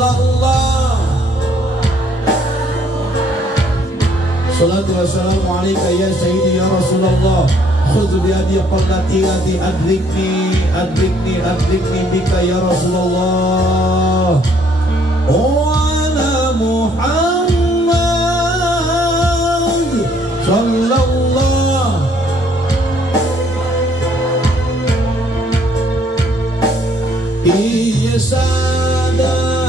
Sallallahu Salatu wassalamu alaika ya sayyidi ya Rasulullah. Khudh bi yadi qallati adrikni bika ya Rasulullah. Wa ala Muhammad sallallahu iya sadaya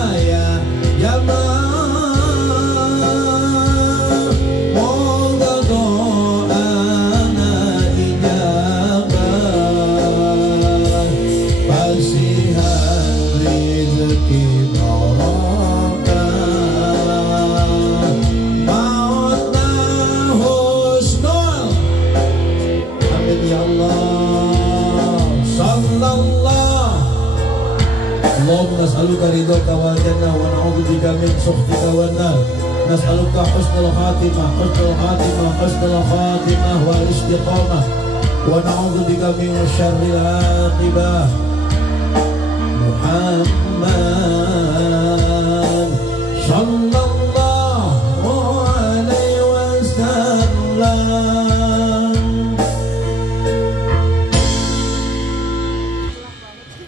ya nas'aluka ridhaka wal jannah wa na'udzubika min sukhtika wan nar. Nas'aluka husnul khatimah wal istiqamah wa na'udzubika min syarril aqibah. Muhammad sallallahu alaihi wasallam.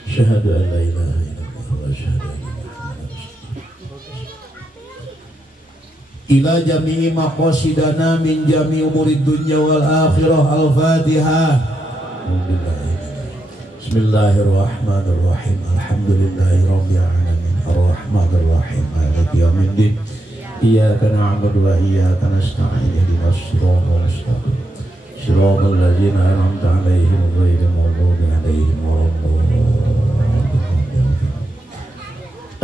Syahadu an la ilaha ila jami'i maqasidana min jami'i umurid dunya wal akhirah. Al-Fatihah. Bismillahirrahmanirrahim. Alhamdulillahi rabbil alamin. Ar-Rahmanir Rahim. Maliki yaumiddin. Iyyaka na'budu wa iyyaka nasta'in. Ihdinas siratal mustaqim. Siratal ladzina an'amta 'alaihim ghairil maghdubi 'alaihim waladdallin.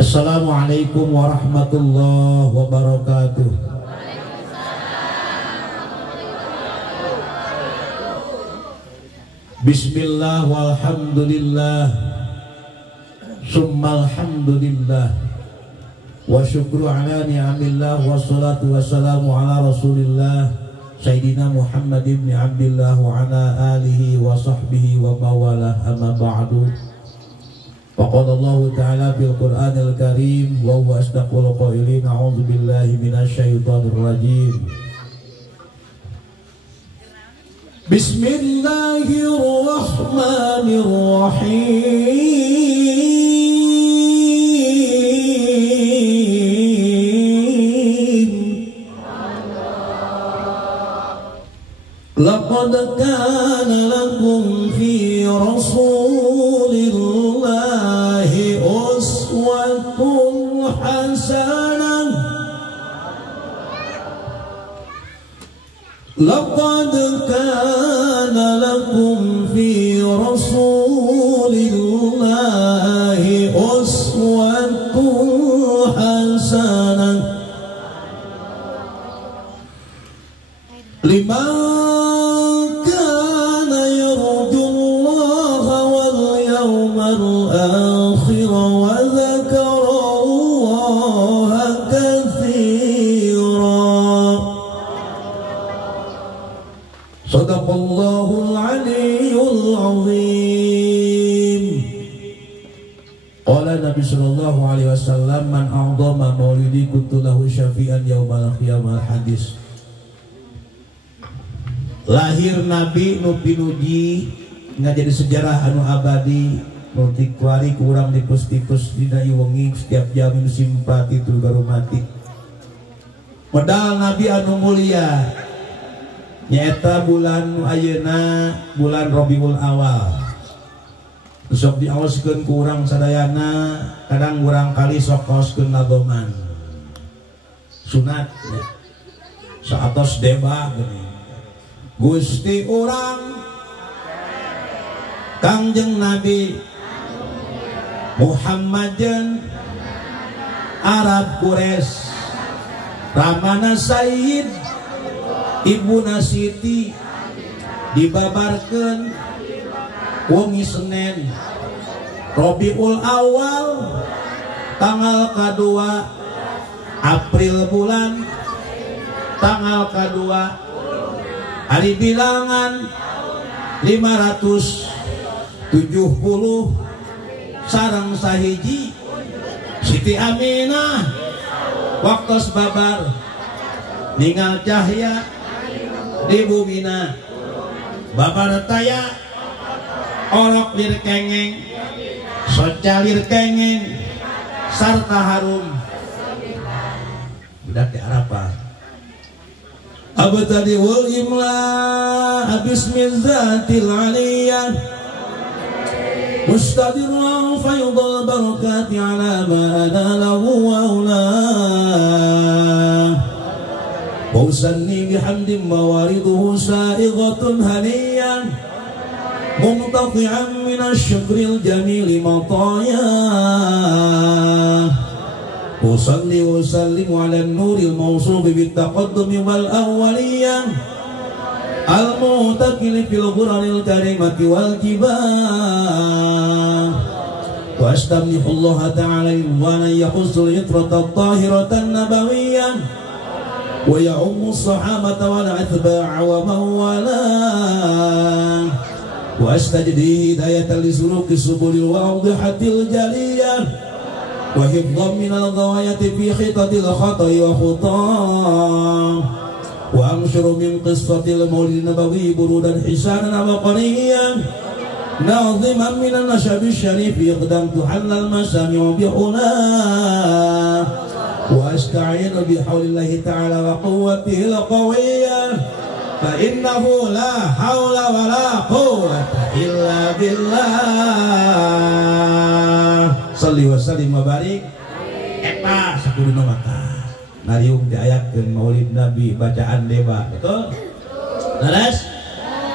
Assalamualaikum warahmatullahi wabarakatuh. Bismillah walhamdulillah summal hamdulillah wa syukru ala ni'amillah wassalatu wassalamu ala rasulillah Sayyidina Muhammad ibn Abdillah wa ala alihi wa sahbihi wa mawalah amma ba'du. Faqala Allah Ta'ala fil Qur'anil Karim wa huwa asdaqul qailin. A'udzu billahi minasy syaithanir rajim. Bismillahirrahmanirrahim. Laqad kana lakum fi Rasulillahi uswatun hasanah. Laqad kana lakum fi Rasulillahi uswatun hasanah liman kana yarjullaha wal yawmal akhir wa dzakara Allaha katsira. Sadaqallahul aliyyul azim. Qala Nabi sallallahu alaihi wasallam man a'dhama maulidi kuntu lahu syafi'an yaumal qiyamah. Hadis. Lahir Nabi nu pinuji ngajadi sejarah anu abadi nu tikwari kurang tipus-tipus dina ieu wengi setiap jam simpati tu garumati. Medal Nabi anu mulia nyaeta bulan ayeuna bulan Rabiul Awal. Sok diawaskeun ku urang sadayana, kadang urang kali sok kaoskeun lagoman. Sunat ya. Saatos deba geuning. Gusti urang Kangjeng Nabi Muhammadin Arab Quraisy Ramana Sayyid Ibuna Siti dibabarkeun wengi Senin Rabiul Awal tanggal kedua April bulan tanggal kedua hari bilangan 570 sareng sahiji Siti Aminah waktos babar ningal cahya di bumina babar taya orok lir kengeng socalir kengeng sarta harum budak di Arafah abtadi wal imla bismillatil aliyah mustadirran fayudal barakati ala ma adalahu wa ulah wa usanni bihamdin mawariduhu sa'igatun haniyan mumtaqi'an minasyukril jamili mataya usalli wa usallimu ala nuril mawsubi bittaqaddumi wal awwaliyah al-mu'taqili fil ghuraril karimati wal jibah wa astamnihullaha ta'ala wa yahussul itrata tahiratan nabawiyyah wa ya'ummu sahabata wal atba'a wa mawala wa astajdi hidayatan li suluki subulil wadihatil jaliyah wa hifdhan minal ghawayati fi khitatil khata'i wa khutam wa anshuru min qissatil maulid nabawi burudan hisanan abaqariyan naziman minan nashabi syarif yaqdam tuhallal masami'u bihuna wa asta'inu bihaulillahi ta'ala wa quwwatihil qawiyyah fa innahu la hawla wa la quwwata illa billah salli wa sallim wa barik eta sakuduna maka nariung diayatkeun maulid nabi bacaan deba betul naras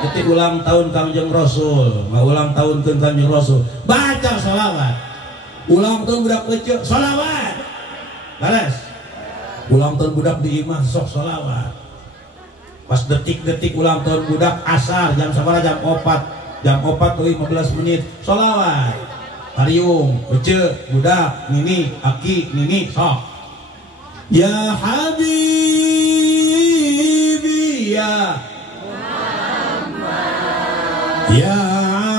ketik ulang tahun Kangjeng Rasul ulang tahun keun Kangjeng Rasul baca sholawat ulang tahun budak lecek sholawat naras ulang tahun budak di imah sok sholawat pas detik-detik ulang tahun budak asar jam sabaraha jam 4 tuh 15 menit sholawat hariung ece budak nini aki nini sok ya habibi ya Muhammad ya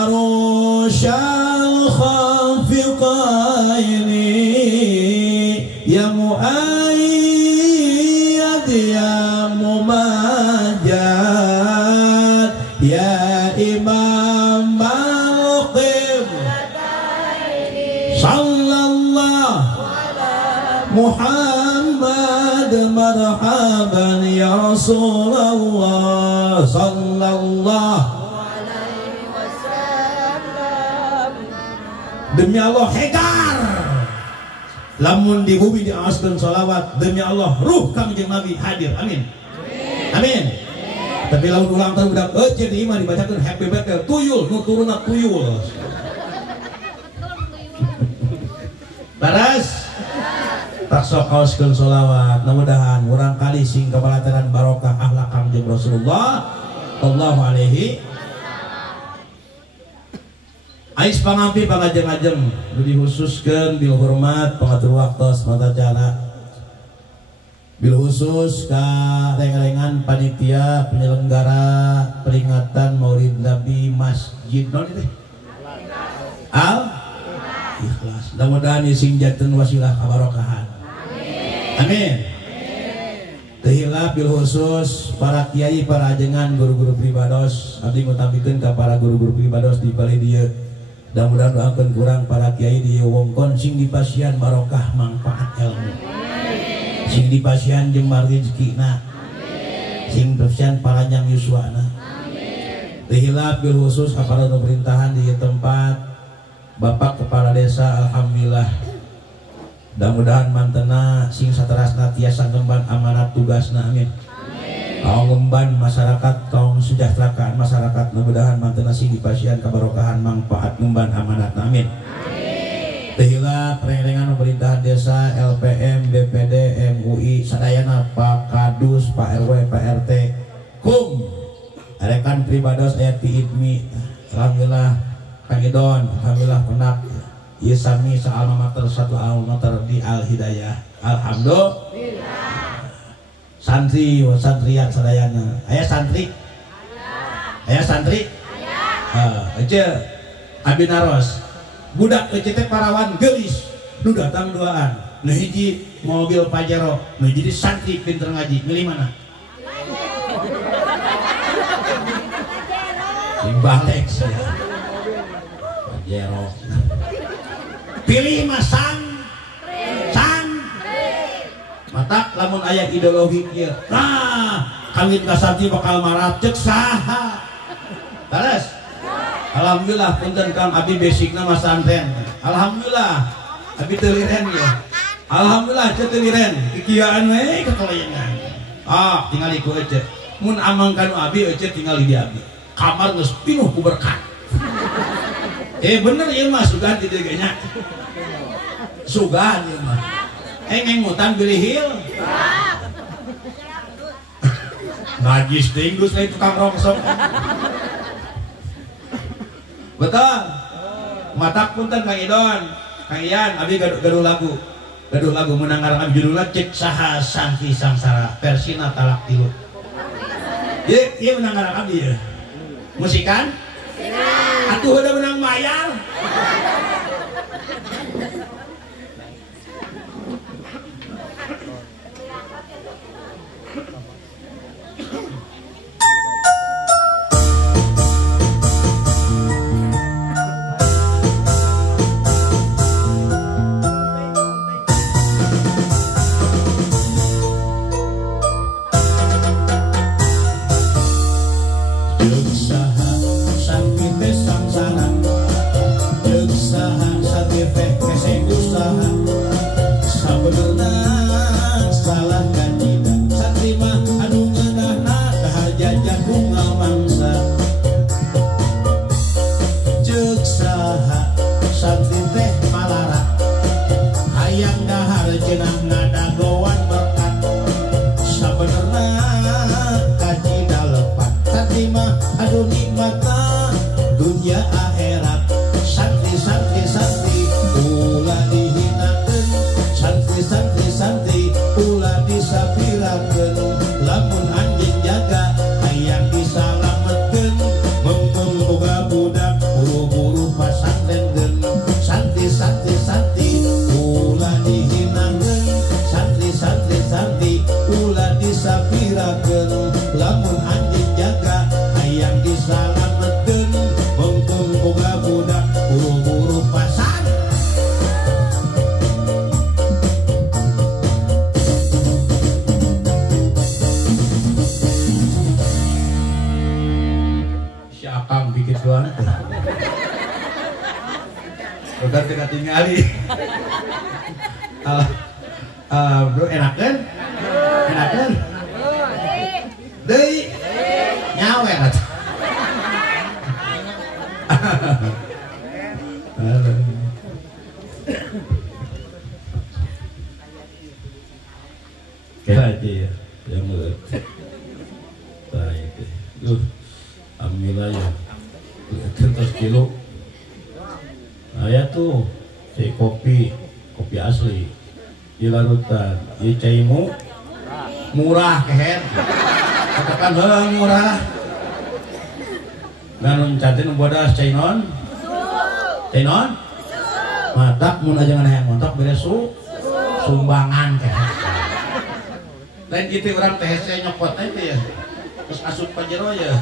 arushal khafiqaini ya muayyad ya mumajjad ya imam al-qib sallallahu Muhammad marhaban ya Rasulullah sallallahu alaihi wasallam demi Allah hekar lamun di bumi diaskeun sholawat demi Allah ruh Kangjeng Nabi hadir amin amin tapi lamun ulang tahun budak ece di imah dibacakeun happy birthday tuyul nu turunna tuyul baras tak sok kaoskeun sholawat mudah-mudahan urang kali sing kapalateran barokah akhlak Kangjeng Rasulullah sallallahu alaihi ais pangampi pangajeng-ajeng dikhususkeun bil hormat pangatur waktos mata cara bil khusus ka reng-rengan panitia penyelenggara peringatan Maulid Nabi Masjid non teh al ikhlas mudah-mudahan sing janten wasilah kabarokahan amin tehilap bil khusus para kiai para ajengan guru-guru pribados abdi ngutamikeun ka para guru-guru pribados di bali dieu mudah-mudahan doakeun kurang para kiai di wongkon sing dipasian barokah manfaat ilmu sing dipasian jeung rezekina sing dipasian panjang yuswana tehilap bil khusus ka para pemerintahan di tempat Bapak Kepala Desa alhamdulillah mudah-mudahan mantena sing saterasna tiasa ngemban amanat tugasna amin kaum ngemban masyarakat kaum sejahterakan masyarakat mudah-mudahan mantena sing dipasian kabarokahan manfaat ngemban amanat amin tehila reng-rengan pemerintahan desa LPM BPD MUI sadayana Pak Kadus Pak RW Pak RT kum rekan pribados ayat idmi alhamdulillah Kangidon, alhamdulillah penak Yesami alma mater satu alma mater di Al Hidayah. Alhamdulillah. Santri, santriat sadayana. Aya santri? Aya santri? Aya. Ece Abinaros. Budak ece teh parawan geulis. nu datang duaan, nu hiji mobil Pajero, nu jadi santri pinter ngaji, milih mana? Dibalik saya Pajero. Pilih mas mata lamun aya ideologi kieu. Nah, kawin ka santri bakal marat ceuk saha? Beres. Alhamdulillah punten Kang abi basicna mas santren. Alhamdulillah abi teu liren ya. Alhamdulillah teu liren. Kikieuan we kakolayangan. Ah, tingali ku ece. Mun amang kanu abi ece tingali di abi. Kamar geus pinuh ku berkah. Bener ieu mah sugan di dieu nya. Sugan ieu mah. Engeng mutan beli hil. Najis ting dus lain tukang rongsok. Betul. Matak punten Kang Idon, Kang Ian, abi gaduh lagu. Gaduh lagu menang ngarang abi judulna Cek Saha Sangsi Sangsara versina talak 3. Ieu menang ngarang abi ya. Musikan? Atuh udah menang mayar. Bro enakan? Enakan? Deui nyawer atuh. Kira aja ya, yang mulut. Baik, alhamdulillah ya. Terus kilo. Ayah tuh, si kopi asli. Di larutan, di caimu murah kehen, katakan murah. Nganun catin bodas cainon, matak mun aja ngana yang montok beres sumbangan kehen. Lain gitu orang THC nyokot aja ya, terus asup Pajero ya.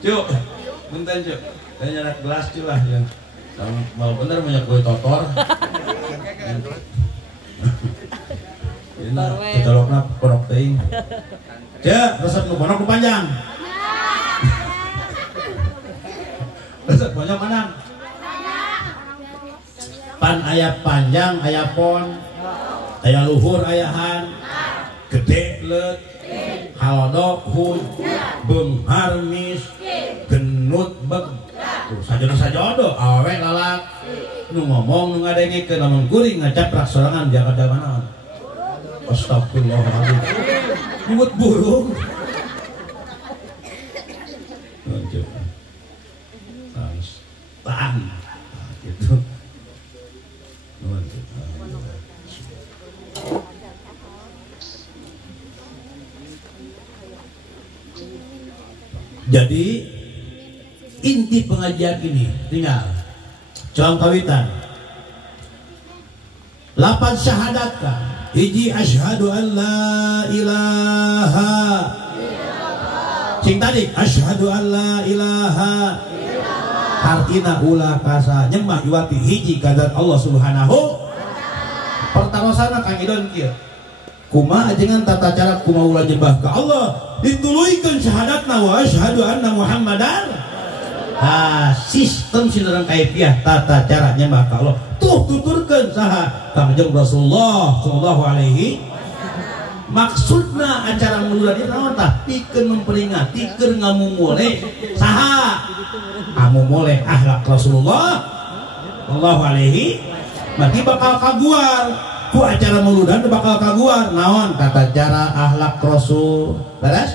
Cuk, bentar cuk, saya nyarak gelas cuk lah ya. Mau bener banyak kue totor. Ini kecolokna ponok teuing. Cek, resep nu ponok nu panjang. Resep ponok mana? Pan aya panjang, aya pon, aya luhur ayahan, gede leut, halodok hud, beunghar mis, genut beg. Sajodo awe lalak nu ngomong nu ngadengikeun lamun kuring ngacaprak sorangan jaga manaon. Astagfirullahaladzim. Nyebut burung. Lanjut. Tahan. Gitu. Lanjut. Jadi inti pengajian ini tinggal contohitan 8 syahadat kan. Hiji asyhadu an la ilaha sing tadi asyhadu an la ilaha artina ulah kasa nyembah iwati hiji kadat Allah subhanahu pertarosana Kang Idon kieu kumaha ajengan tata cara kumaha ulah nyembah ka Allah dituluikeun syahadatna wa asyhadu anna muhammadan sistem sinurang kaifiah tata cara nyembah ka Allah tuh tuturkeun saha Kangjeng Rasulullah sallallahu alaihi maksudna acara mulud ieu naon tah pikeun memperingati keur ngamumule saha ngamumule akhlak Rasulullah sallallahu alaihi berarti bakal kaguar ku acara muludan bakal kaguar naon tata cara akhlak Rasul beres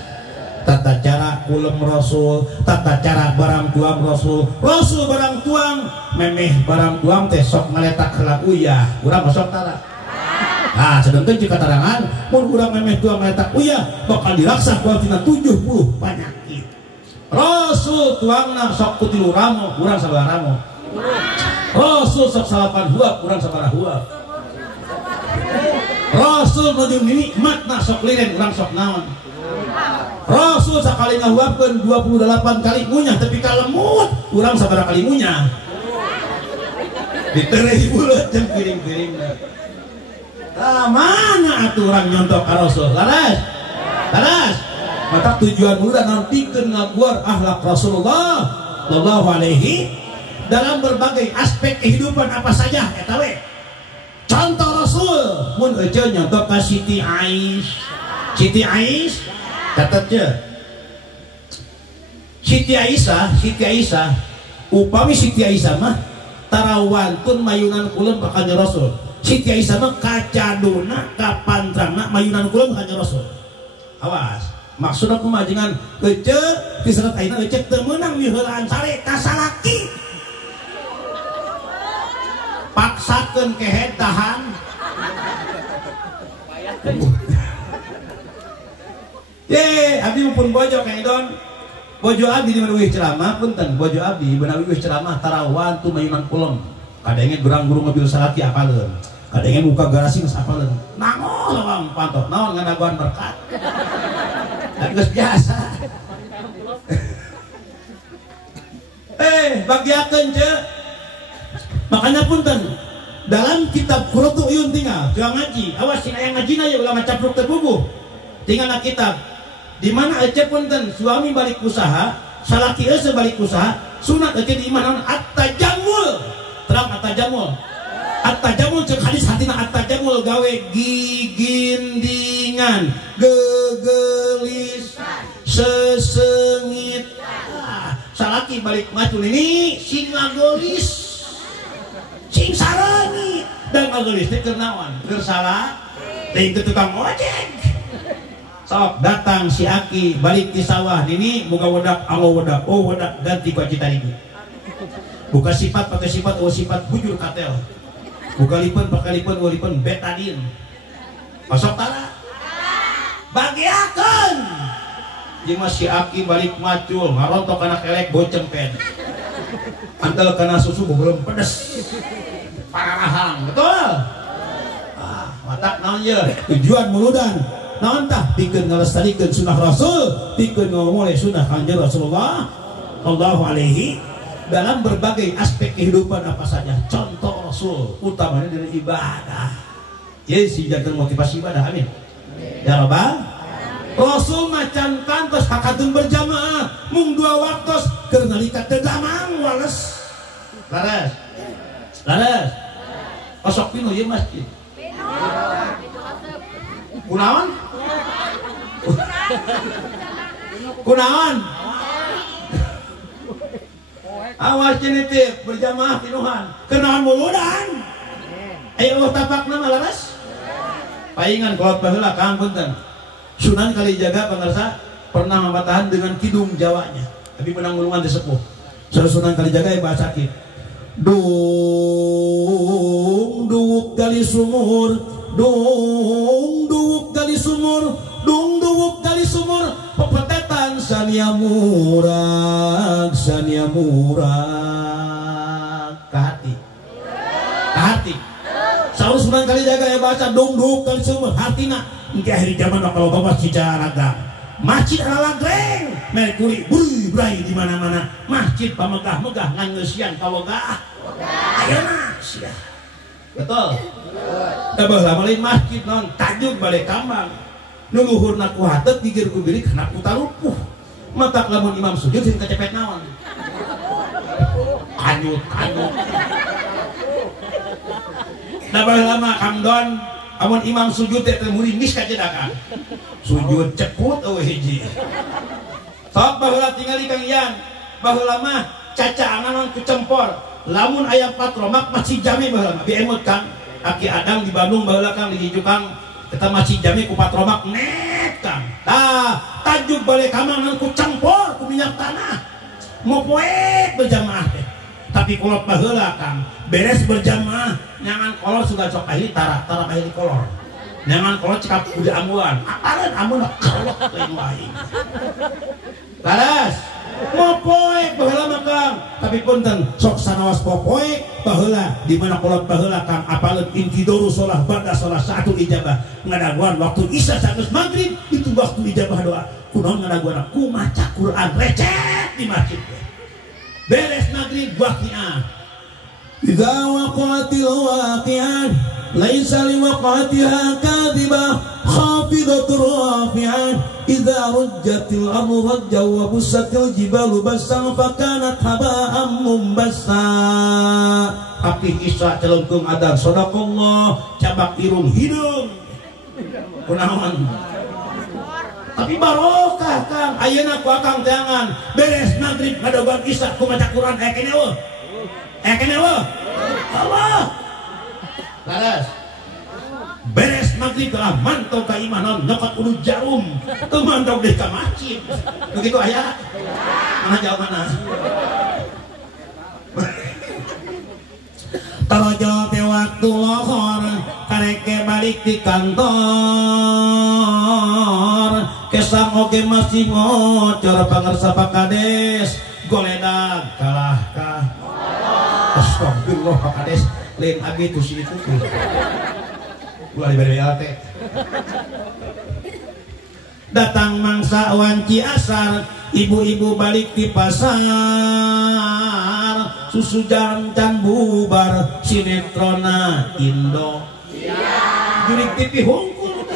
tata cara kulem Rasul tata cara barang tuang Rasul barang tuang memeh barang tuang teh sok ngaletak heula uyah urang sok tara sedangkan jika tarangan mun urang memeh tuang ngaletak uyah bakal diraksa ku tina 70 penyakit Rasul tuangna sok ku 3 ramo urang sabaraha ramo Rasul sok 8 huap urang sabaraha huap Rasul nuju nikmatna sok liren urang sok naon Rasul sakali ngahuapkeun 28 kali ngunyah tapi kalemut urang sabaraha kali ngunyah diterei buleut jeung piring-piringna mana atuh urang nyontok ka Rasul laras mata tujuan mudah nantikeun ngaguar akhlak Rasulullah sallallahu alaihi dalam berbagai aspek kehidupan apa saja eta we contoh Rasul mun euceun nyontok ka Siti Aisyah catat je Siti Aisyah upami Siti Aisyah mah tarawantun mayunan kulon bakal Rasul Siti Aisyah mah kacaduna kapantrangna mayunan kulon bakal Rasul awas maksudna kumaha jengan euceun di salat ayeuna euceun teu meunang miheulaan sare ka salaki paksakeun kehe tahan abdi mumpun bojo Kang Idon bojo abdi di mana wih ceramah punten bojo abdi benawi wih ceramah tarawan tu mayunan kulon kadenge gurang-guru mobil salaki apaleun kadenge muka garasi geus apaleun nangol bang pantot naon nganagoan berkat dan geus biasa bagiakeun ce makanya punten dalam kitab Qurratu Uyun tinggal jangan ngaji awas sing aya ngajina ya ulama capruk terbubuh tinggal kitab di mana aja punten suami balik usaha salaki ese balik usaha sunat aja di mana at-tajamul terang at-tajamul cek hadis hatina at-tajamul gawe gigindingan gegelis sesengit salaki balik macul ini sing ngagelis sing sarani dan ngagelis teh keur naon keur salah teh tukang ojek sok datang si Aki balik di sawah ini buka wedak alo wedak wedak ganti ku cita ibu buka sifat pakai sifat sifat bujur katel buka lipen pakai lipen lipen betadin pasok tara bagiakeun jeung si Aki balik macul ngarontok anak elek bocempen antel kana susu belum pedes parahang betul matak naon ye tujuan muludan naon tah pikeun ngalestarikeun sunah Rasul pikeun ngomong sunah Kanjeng Rasulullah sallallahu alaihi dalam berbagai aspek kehidupan apa saja contoh Rasul utamanya dari ibadah ya si jantan motivasi ibadah amin ya Rabbal Rasul macan kantos hakatun berjamaah mung 2 waktos keur nalika teu damang wales laras kosok pinu ieu masjid kunaon awas cenitif berjamaah pinuhan kenaon muludan ayo tapak nama laras paingan kolot baheula Kang punten Sunan Kalijaga pangarsa pernah mambatahan dengan kidung Jawanya tapi menang ngulungan di sepuh Sunan Kalijaga yang bahasa sakit dung duuk gali sumur dung duuk gali sumur pepetetan sani sania murag ke hati saurus urang kali jaga ya bahasa dongduk kali semua hatina engke akhir zaman kalau bapak cicara raga masjid alagreng merkuri brai di mana-mana masjid pamegah-megah ngan ngeusian kawegah ayeuna sia betul tebeh lama lain masjid non tajuk balik kambang nu luhurna ku hatet digir ku bilik kana putarupuh mata lamun imam sujud sing kecepet naon kanyut tebeh lama kamdon amun imam sujud teh muringis ka jedakan sujud ceput eueuh hiji sok baheula tingali Kang Yang baheula mah caca angan ku cempor lamun aya patromak masih jami baheula bi emut Kang aki Adang di Bandung baheula Kang di hiju Kang eta masih jami ku patromak net Kang tah tajuk bale kamang ku cempor ku minyak tanah mau poek berjamaah teh tapi kolot baheula Kang beres berjamaah nyangan kolor sudah cok ahli tara ahli kolor nyangan kolor cekap udah ambuan apaan amun kolot lain wae laras mau poek baheula mah Kang tapi punten sok sanaos poek baheula di mana kolot baheula Kang apaleun intidoru sholah ba'da sholah satu ijabah ngadaguan waktu isya sageus maghrib itu waktu ijabah doa kunaon ngadaguan ku maca Quran recet di masjid beres maghrib waqiah idza waqa'atil waqi'ah laisa liwaqa'atiha kadhibah khafidatur rafi'ah idza rujjatil ardu rajja wa bussatil jibalu bassan fakanat haba'an mumbassa apih isra celengkeung adan sadaqallah cabak irung hidung kunaon tapi barokah Kang ayeuna ku akang teangan beres maghrib ngadogan isya ku maca Quran kene eueuh Allah laras beres maghrib lah mantau ka imanon nyokot ulu jarum teu mantau deh ka masjid begitu aya mana jauh mana tarojo teh waktu lohor kareke balik di kantor kesang oge masih ngocor pangersa pakades goledag kalah kah astagfirullah pakades lain agi tuh si itu tuh ulah diberi teh datang mangsa wanci asar ibu-ibu balik di pasar susu jantan bubar sinetrona Indo jurik TV hungkul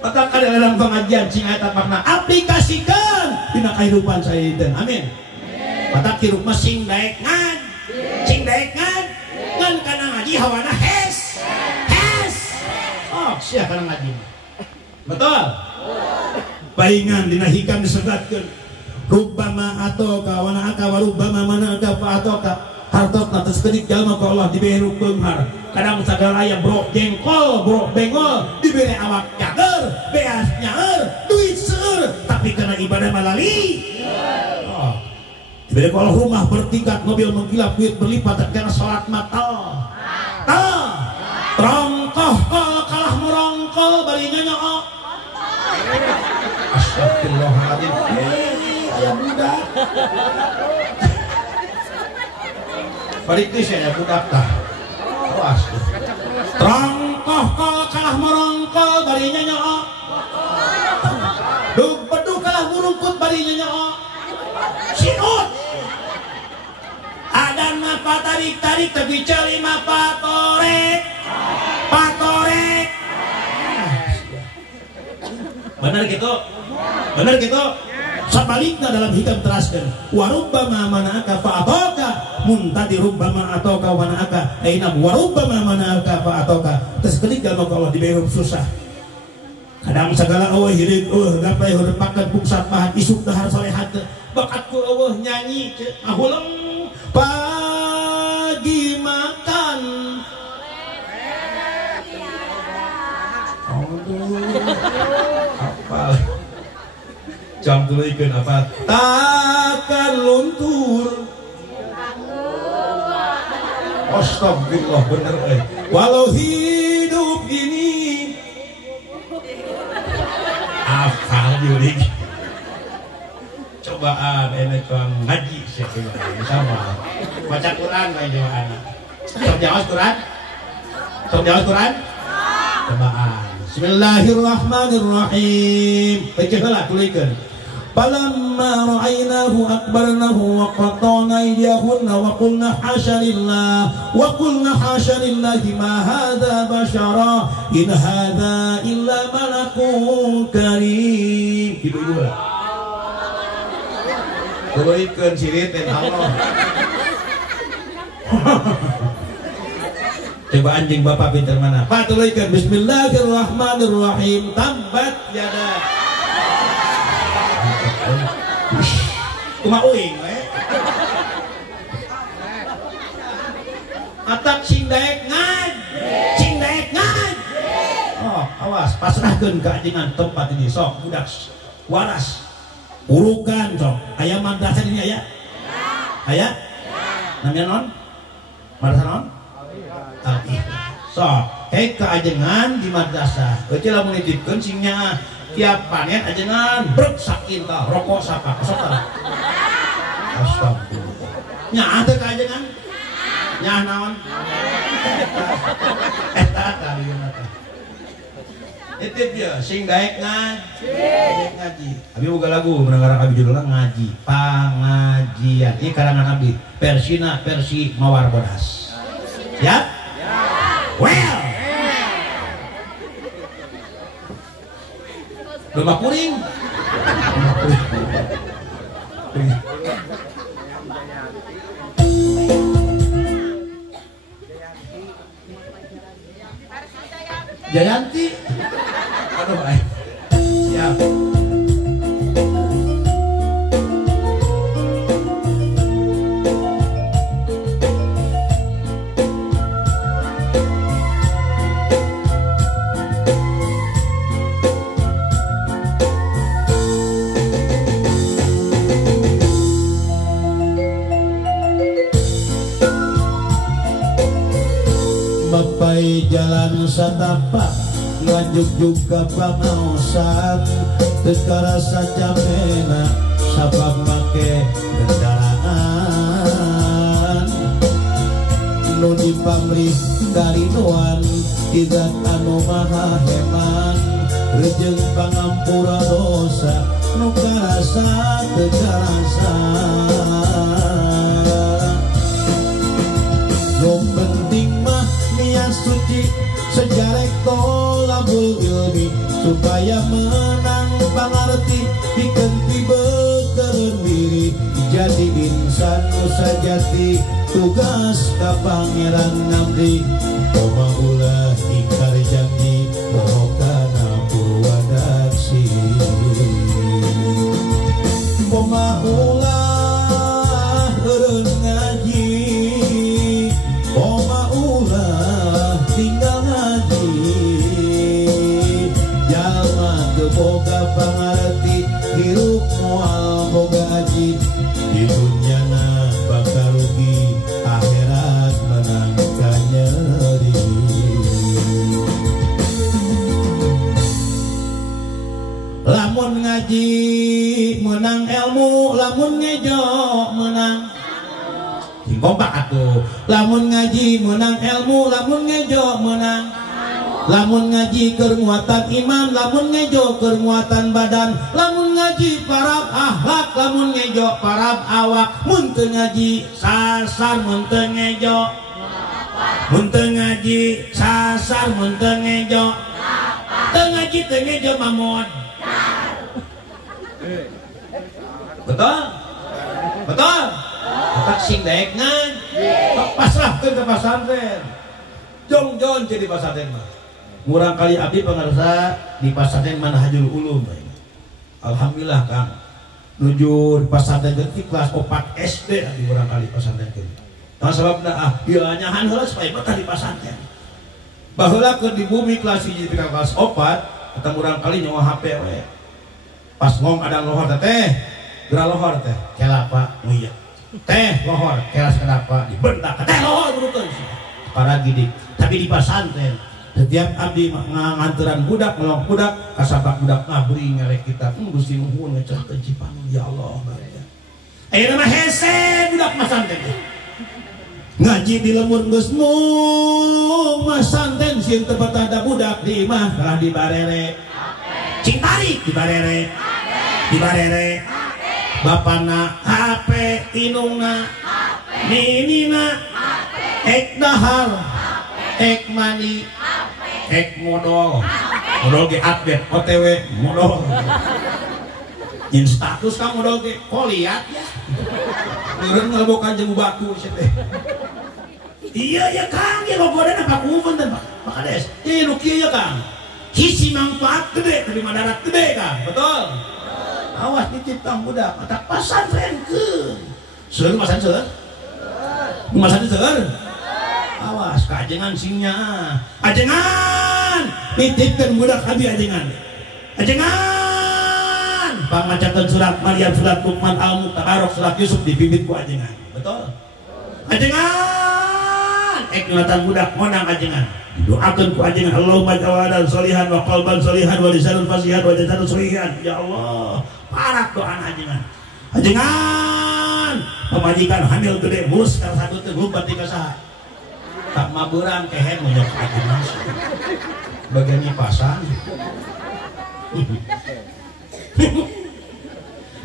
maka dalam pengajian sing eta makna aplikasikan dina kehidupan saya itu amin mata kirup mah sing daek ngan kana ngaji hawana hes oh sia kana ngaji betul paingan dina hikam disegatkeun rubbama atoka wana aka warubbama manaka fa atoka hartot atas kedik jalma ku Allah diberi beunghar kadang sagala aya brok jengkol brok bengol diberi awak cager beas nyaeur duit seueur tapi kena ibadah malali oh diberi ku Allah rumah bertingkat mobil menggilap duit berlipat dan kena salat mata trongkoh kalah merongkol bari nyonyok astagfirullahaladzim aya budak balik tuh saya budak tah awas trongkoh kalah merongkol bari nyonyok dug bedu kalah murungkut bari nyonyok sinut adan mah patarik-tarik tapi celi mah patorek bener gitu sebaliknya dalam hikam teraskan warubbama manaka fa'atoka muntadi rubbama atoka wanaka ainam warubbama manaka fa'atoka terus kelik jalma ku Allah diberi susah kadang segala eueuh hideung gapai heurepakeun puksat bahan isuk dahar solehat bakatku eueuh nyanyi ahulem pagi makan apa jam dulu ikut apa takkan luntur astagfirullah bener walau hidup ini ngaji ulik. Cobaan enak tuang ngaji sih sama. Baca Quran bae cobaan. Sok jawab Quran. Sok jawab Quran. Cobaan. Bismillahirrahmanirrahim. Baca heula tulikeun. Falamma ra'aynahu akbarnahu wa qatana aydiyahunna wa qulna hasya lillahi ma hadza bashara in hadza illa malakun karim. Ibu-ibu lah. Tulikeun siriteun Allah. Coba anjing bapak pintar mana? Pak tulikeun bismillahirrahmanirrahim. Tabbat yada Kuma uing we. Atak sing daek ngad. Sing daek ngad. Oh, awas pasrahkeun ka ajengan tempat ini sok budak waras. Urukan sok. Aya madrasah ini aya? Aya? Namanya non? Madrasah non? Sok, hek ka ajengan di madrasah. Eueuh lamun nitipkeun sing nya tiap panen ajengan brek sakinta rokok sapa sok. Astagfirullah. Nya teh ka ajengan? Nya naon? Eta tarieuna teh. Itip ya sing daek ngaji. Abi boga lagu mendengar abi judulna ngaji, pangajian. Ieu karangan abi Persina versi Mawar Bodas. Ya? Well. Rumah kuring. Jayanti. Aduh, baik. Siap. Bapai jalan satapak ngajuk juga pangaosan tekara saja mena sabab make kendaraan nu dipamrih karinuan idat anu maha heman rejeng pangampura dosa nu karasa tegarasa nu penting mah niat suci sejarek tolabul ilmi supaya menang pangarti dikenti bekeun diri jadi insan sejati tugas ka pangeran ngabdi koma ulah ingkar janji bohokana purwadaksi koma ulah eureun ngaji koma ulah tinggal ngaji jalma teu boga pangarti hirup moal boga haji di dunyana bakal rugi akhirat menang kanyeri lamun ngaji menang ilmu lamun ngejo menang kompak atuh lamun ngaji menang ilmu lamun ngejo menang lamun ngaji keur nguatan iman lamun ngejo keur nguatan badan lamun ngaji parab akhlak lamun ngejo parab awak mun teu ngaji sasar mun teu ngejo mun teu ngaji sasar mun teu ngejo teu ngaji teu ngejo mamon betul betul tak sing daek ngan pasrahkeun ka pasantren jongjon jadi pasantren mah murang kali abdi pangarsa di pasantren Manhajul Ulum alhamdulillah Kang nuju pasantren di kelas 4 SD di murang kali pasantren nah sababna ieu nyahan heula supaya betah di pasantren baheula keur di bumi kelas 1 di kelas 4 eta murang kali nyawa HP we pas ngom ada lohor teh geura lohor teh kelapa muya teh lohor kelas kenapa dibentak teh lohor beruteun para gidik tapi di pasantren setiap abdi nganturan budak ngelong budak kasapak budak ngabri ngelek kita Gusti nuhun ngecah Cipanung ya Allah ayeuna mah hese budak masanten ngaji di lemur geus mung masanten sieun teu ada budak di imah kalah di barere cing tarik di barere bapana HP inungna ninina ek dahar ek mani ek modal ge update OTW modal in status kamu modal ge koliat ya urang ngalobokan jeung batu sia teh iya ya Kang ya logodan apa kuven teh Pak Kades nu kieu ya Kang hiji manfaat gede dari madarat gede Kang betul awas nitip Kang budak matak pasantrenkeun seueur pasantren seueur awas kajengan singnya ajengan nitipkan budak abi ajengan pamacakan surat Maryam surat Luqman Al-Muqtabarok surat Yusuf dipimpin ku ajengan betul ajengan eknatan budak monang ajengan doakan ku ajengan Allahumma jawadan solihan wa qalban solihan wa lisanun fasihan wa jasadun solihan ya Allah parak doa ajengan pemajikan hamil gede mulus karena satu teh lumpat di kasaha tak maburan kehen menyok ajengan bagian pasan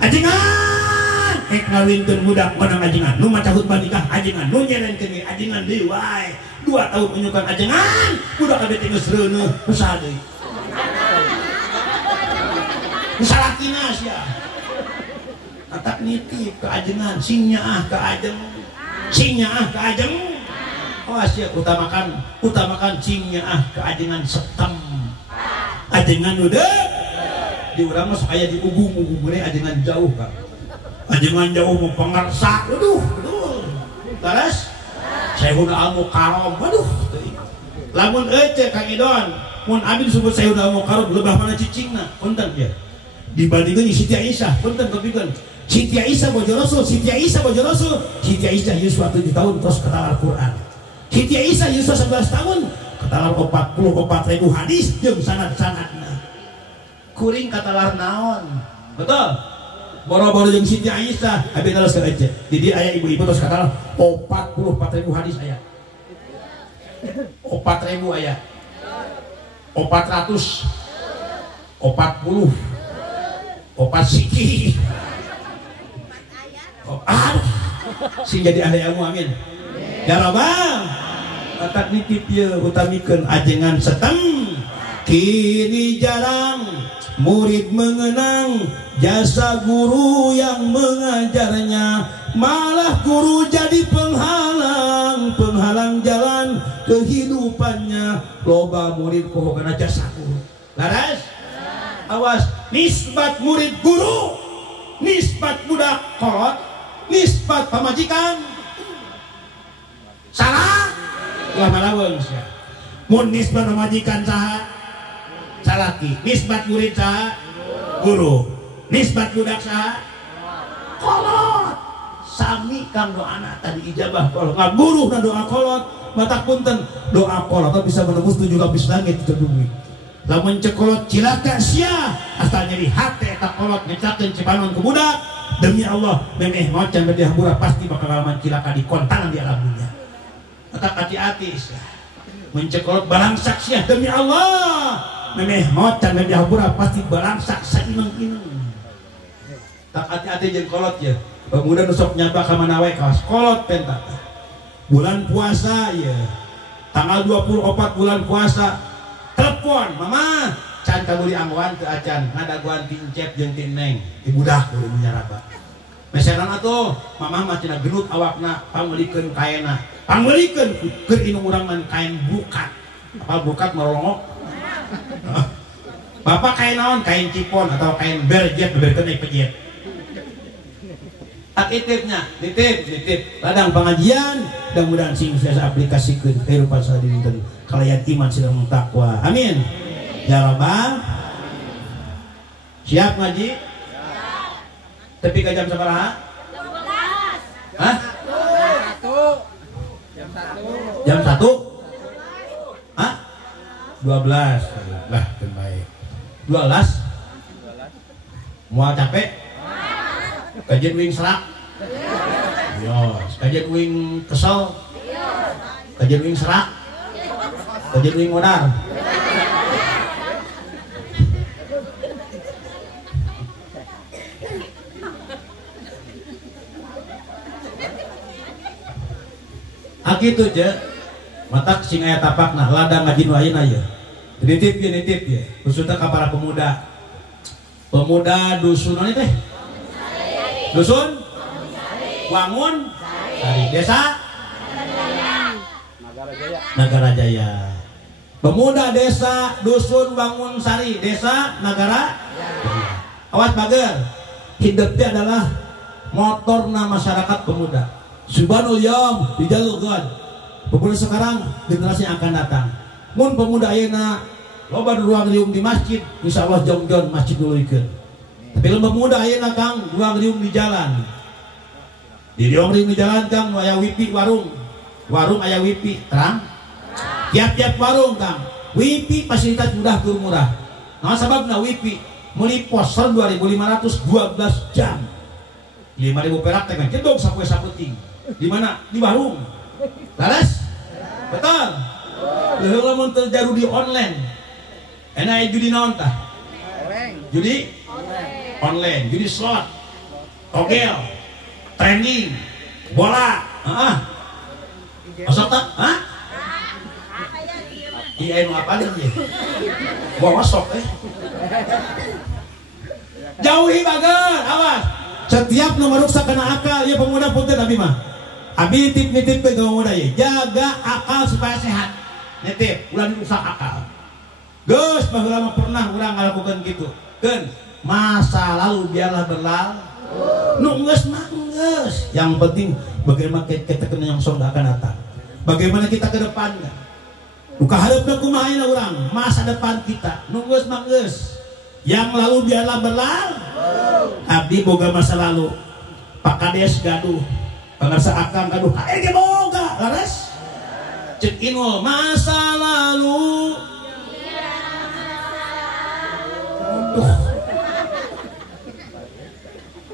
ajengan ngawinkeun budak menang ajengan nu macahut nikah ajengan nu nyerenkeun ajengan deui wae 2 tahun menyukan ajengan budak ade teh geus reuneuh usaha deui salakina sia katak nitip ke ajengan singnya ke ajeng awas ya utamakan cingnya ke ajengan setem ajengan udah di urang mah sok aya di ubung-ubung ajengan jauh Kang ajengan jauh mau pengarsa aduh terus Sayyidul Al-Mukarram waduh lamun ece Kang Idon mun abdi disebut Sayyidul Al-Mukarram lebah mana cicingna punten ya dibandingkeun Siti Aisyah punten kepikeun Siti Aisyah bojo Rasul Siti Aisyah 7 tahun terus ketalar Quran Siti Aisyah Yusuf 11 tahun katalar 44.000 hadis jeung sanad-sanadna kuring katalar naon betul boro-boro jeung Siti Aisyah abi terus ka ece di dieu aya ibu-ibu terus katalar 44.000 hadis aya 4.000 aya 400 40 siki sing jadi ahli ilmu amin ya Rabbal katak nitip ye utamikeun ajengan setem kini jarang murid mengenang jasa guru yang mengajarnya malah guru jadi penghalang jalan kehidupannya loba murid pohon jasa guru laras awas nisbat murid guru nisbat budak kolot nisbat pamajikan salah ulah malaweung sia mun nisbat pamajikan saha salaki nisbat murid saha guru nisbat budak saha kolot sami Kang doana tadi ijabah kolot ngaguru na doa kolot mata punten doa kolot bisa menembus 7 lapis langit kedumi lamun cekolot cilaka sia asal nyeri hate eta kolot ngecakeun Cipanon ke budak demi Allah memeh macan bade hambura pasti bakal ngalaman cilaka di kontangan di alam dunia tetap hati-hati sia mencekolot balangsak sia demi Allah memeh macan bade hambura pasti balangsak saineng-ineng tak hati-hati jeung kolot ya pemuda nu sok nyapa ka mana wae kawas kolot pentak bulan puasa ya tanggal 24 bulan puasa telepon mama can kaburi amwan teu acan ngadaguan ti Encep jeung ti Neng ti budak kudu menyaraba mesenan atuh mama mah cenah genut awakna pangmelikeun kaena pangmelikeun keur inung urang man kain bukat apa bukat merongok bapak kain naon kain cipon atau kain berjet berkeun naik pejet tak titipnya titip ladang pengajian mudah-mudahan sing biasa aplikasikeun kehidupan sadinten kalayan iman sedang takwa amin ya Rabbal siap ngaji tapi ke jam sabaraha hah jam 1 hah 12 lah terbaik 12 mual capek kajian wing serak yos kajian wing kesel kajian wing serak kajian wing modar akitu je matak sing aya tapakna ladang ngajin wayeuna ya nitip ya khususnya ka para pemuda dusun teh dusun Wangun Sari desa Nagara Jaya pemuda desa dusun Wangun Sari desa Nagara Jaya awas bager hidupnya adalah motorna masyarakat pemuda Subhanul Yom dijalurkan pemuda sekarang generasi yang akan datang mun pemuda ayeuna loba ruang liung di masjid insya Allah jong-jong masjid dulu ikut tapi lo pemuda ayeuna kang ruang liung di jalan di ruang liung di jalan kang aya wifi warung aya wifi terang tiap-tiap warung kang wifi fasilitas mudah tur murah nah sababna wifi meuli poster 2.500 12 jam 5.000 perak teh jedog sapoe-saputing di mana di warung laras betul leuh lamun terjaru di online enak judi naon tah judi online judi slot togel trending bola masuk tak iya nu apa nih gua masuk jauhi bager awas setiap nu maruksa kana akal ya pemuda punten abi mah abi nitip ke pemuda ya jaga akal supaya sehat nitip ulah dirusak akal geus baheula mah pernah urang ngalakukeun kitu keun masa lalu biarlah berlalu nu geus mah geus yang penting bagaimana kita kena yang sonda akan datang bagaimana kita ke depannya nu kahareupna kumaha ayeuna urang masa depan kita nu geus mah geus yang lalu biarlah berlalu abdi boga masa lalu Pak Kades gaduh pangarsa akang gaduh ge boga laras cek inul masa lalu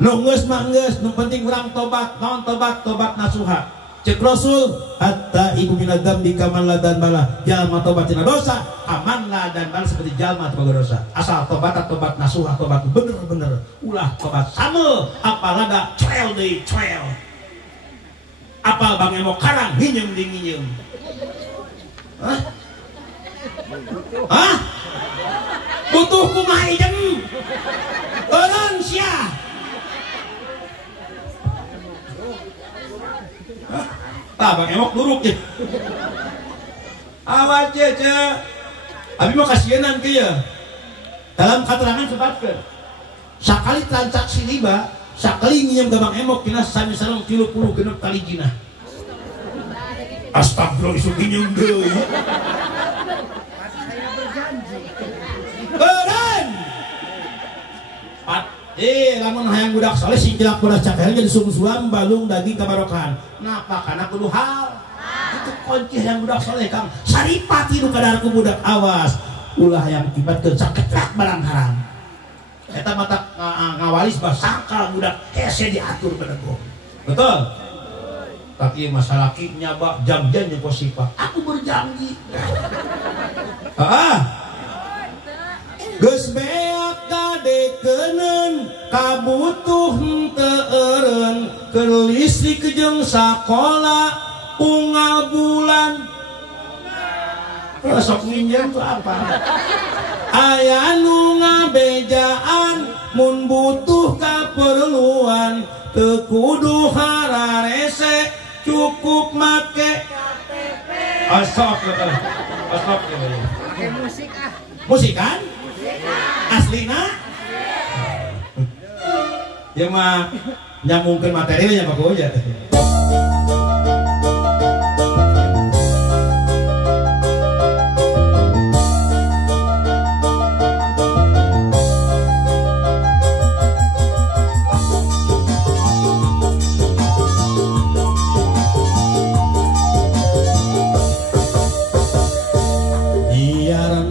nu geus mah geus nu penting urang tobat naon tobat nasuha cek Rasul hatta ibu minadam di kaman ladan bala jalma tobat tina dosa aman ladan bala seperti jalma teu dosa asal tobat nasuha tobat bener-bener ulah tobat samel apalada trail deui trail apal bang emo karang hinyeum di nginyeum hah butuh kumaha ijem eureun sia tah bang emok duruk ya awas ce abi mah kasienan kieu dalam keterangan sebutkeun sakali transaksi riba sakali nginjem ka bang emok kina sami sareng 30 genep kali jina astagfirullah isu nginjem deui beureun lamun hayang budak saleh sing jelak budak cakel jadi sungsum balung daging kabarokan napa kana kudu hal itu kunci hayang budak saleh kang saripati nu kadarku budak awas ulah yang akibatkeun saketlak barang haram eta mata ngawalis basangkal budak hese diatur benego betul tapi masalah ki nyaba jam-jam nya posifah aku berjanji geus beak kadekeuneun kabutuh teu eureun keur listrik jeung sakola unggal bulan sok minjem tuh apa aya nu ngabejaan mun butuh kaperluan teu kudu hararese cukup make KTP asok pakai musik kan aslina ya mah nyambungkeun materinya Pak Boja biar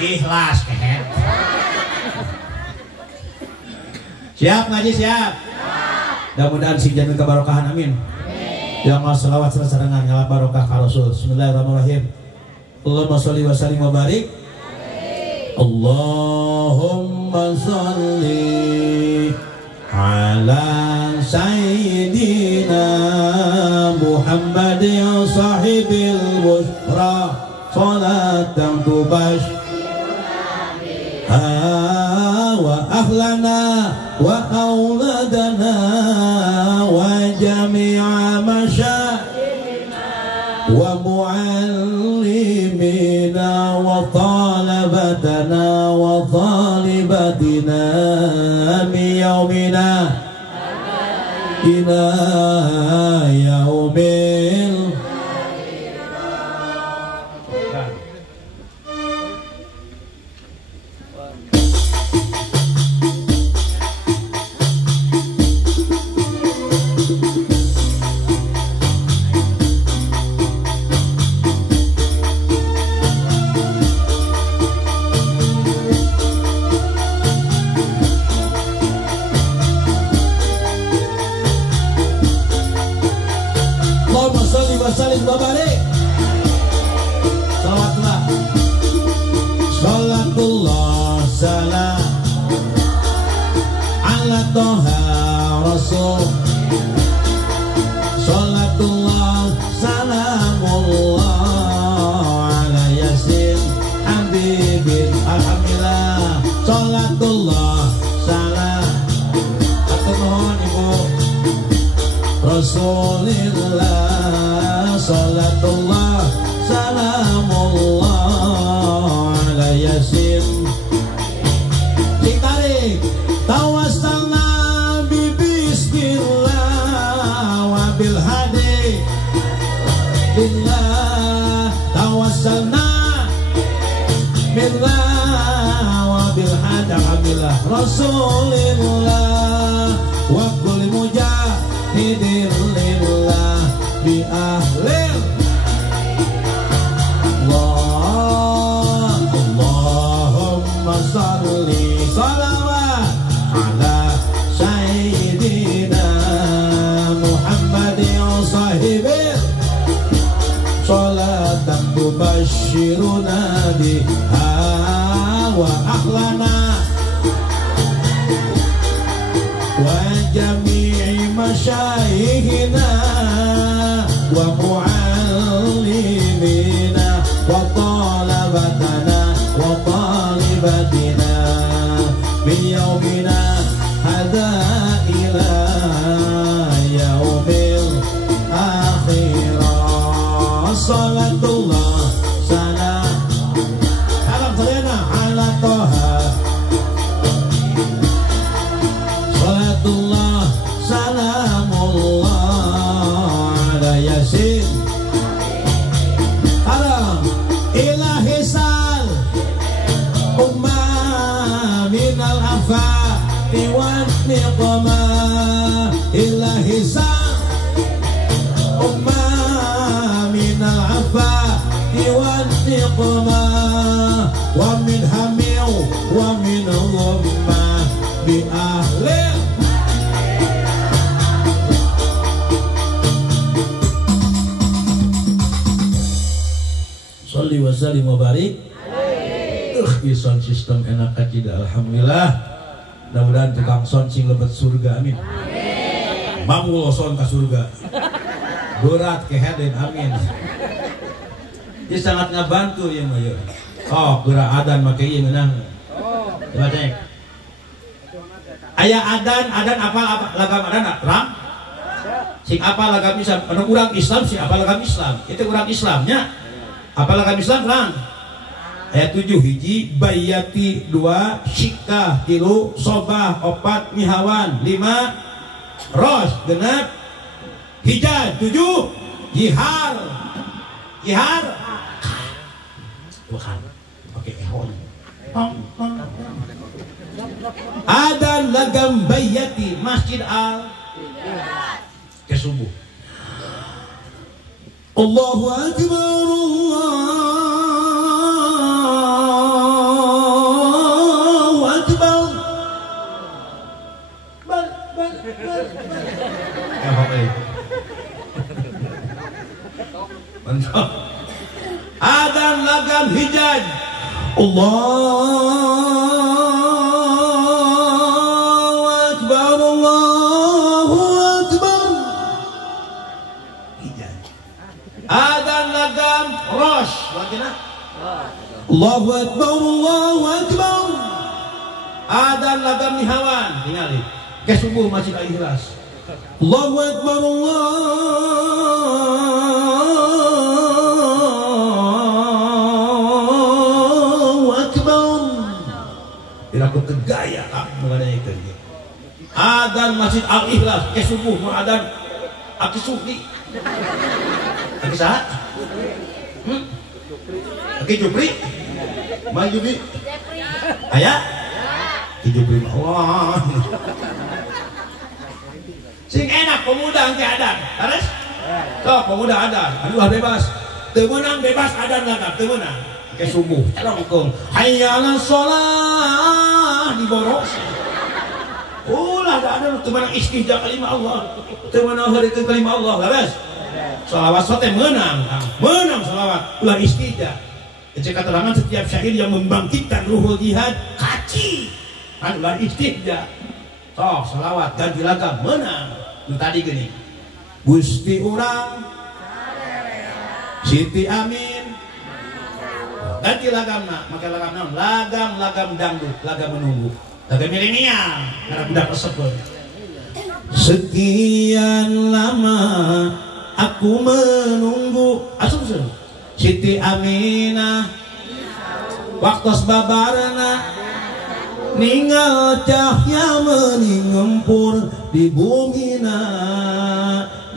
Ikhlas kehet. Siap ngaji siap. Mudah-mudahan sing jamin kebarokahan amin. Ya Allah selawat sarangan ngala barokah ka Rasul. Bismillahirrahmanirrahim. Allahumma sholli wa sallim wa barik. Allahumma sholli ala sayyidina Muhammadin sahibil busra salatan tubash wa ahlana wa auladana wa jami'a masyayikhina wa muallimina wa talabatana wa talibatina min yaumina ila yaumil saling babare salawatullah salatullah salam ala toha rasul salatullah salamullah ala yasin habibin alhamdulillah salatullah salam atau mohon ibu rasulillah salatullah salamullah ala yasin ditarik tawassalna bi bismillah wa bil hadi billah tawassalna billah wa bil hadi alhamdulillah rasulillah wa kulli mujahidin lillah bi ahlil Allah Allahumma salli salawat ala sayyidina Muhammadin sahibil salatan tubashiruna biha wa ahlana wa jami'i masyayikhina wa muallimina wa talabatana wa talibatina min yaumina hadha ila yaumil akhirah salatullah salam salena ala toha salatullah salamullah ala yasin haram ilahi sal umma minal afati wan niqma ilahi sal umma minal afati wan niqma wa min hamiu wa min dhumma bi ahli salli wa sallim wa barik. Sound system enak tidak alhamdulillah. Mudah-mudahan tukang sound sing lebet surga amin. Mampu lo sound ke surga. Berat ke haden amin. Ini sangat ngabantu ya mayor. Oh, gerak adan make ieu meunang. Coba cek. Aya adan apa lagam adan ram? Sing apa lagam Islam? Anu urang Islam sing apa lagam Islam? Itu urang Islamnya. Apa lagam Islam terang? Ayat 7 hiji bayati 2 syikah 3 sobah 4 mihawan 5 ros genep hijab 7 jihar bukan pakai ehon ada lagam bayati masjid al ke subuh. Allahu akbar Mantap. Adzan lagam hijaj. Allahu Akbar, Allahu Akbar. Hijaj. Adzan lagam rosh. Bagaimana? Allahu Akbar, Allahu Akbar. Adzan lagam nihawan. Tinggalin. Ke subuh masih tak ikhlas. Allahu Akbar, Allahu Akbar. Dilakukan gaya mengenai itu. Adzan masjid Al-Ikhlas ke subuh mau adzan aki suki. Aki saat? Aki Jupri? Mai Jupri? Ayah? Aki Jupri Allah. Sing enak pemuda angke adan, terus? So pemuda adan, aduh bebas, temenang bebas adan nggak, temenang. Ke subuh, cerongkong, hayya 'alas shalah di boros. Ulah ada temenang istijah kalimah Allah, temenang hari ke kalimah Allah, terus? Salawat sote menang salawat, ulah istijah. Cek keterangan setiap syair yang membangkitkan ruhul jihad, kaci, ulah istijah. So salawat ganti lagam menang. Tadi gini Gusti urang Siti Amin ganti lagamna maka lagam dangdut, lagam menunggu, lagam milenial karena budak tersebut. Sekian lama aku menunggu asumsi Siti Aminah waktu babarna ningal cahya meningempur di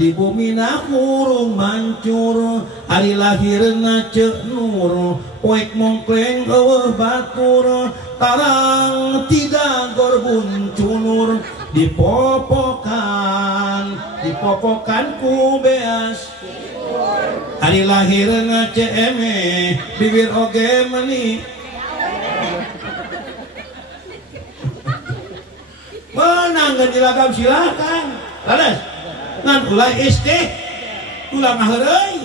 bumina kurung mancur hari lahirna cek nur poek mongkleng eueuh batur tarang tidak gorbun cunur dipopokan ku beas hari lahirna ceme bibir oge meni menang ganti lagam silakan laras ngan ulah istih ulah ngaheureuy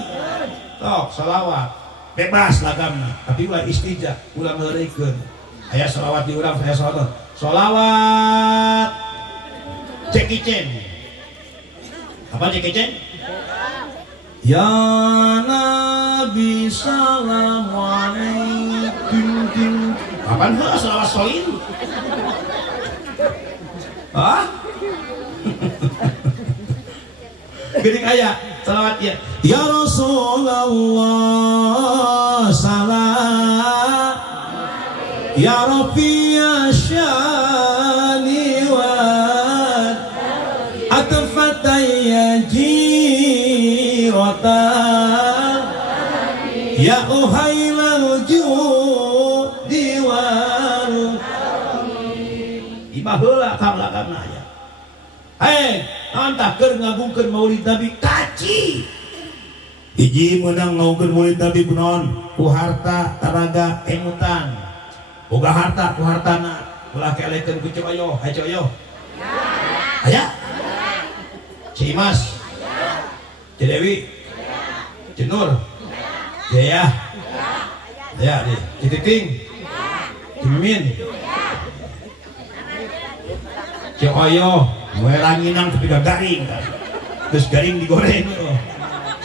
sok salawat bebas lagamna tapi ulah istijah ulah ngaheureuikeun aya salawat di urang saya salawat cekicen apa cekicen ya nabi salam alaikum kapan heula salawat solin ah, gini ayah salawat ya Rasulullah salam ya Rabbi ya syani wa atfataya jirata ya uhailal judi wal baheula kamlagamna aya. Antah keur ngagungkeun maulid Nabi kaci. Hiji meunang ngagungkeun maulid Nabi kunaon? Ku harta, taraga, emutan. Boga harta ku hartana, ulah keelekeun ku Cik Oyoh, hai Cik Oyoh. Aya? Cik Imas. Cik Dewi. Cik Nur. Jaya. Aya deh. Cik Titing. Cik Mimin. Cik Oyoh, mulai ranginang tapi gak garing, terus garing digoreng,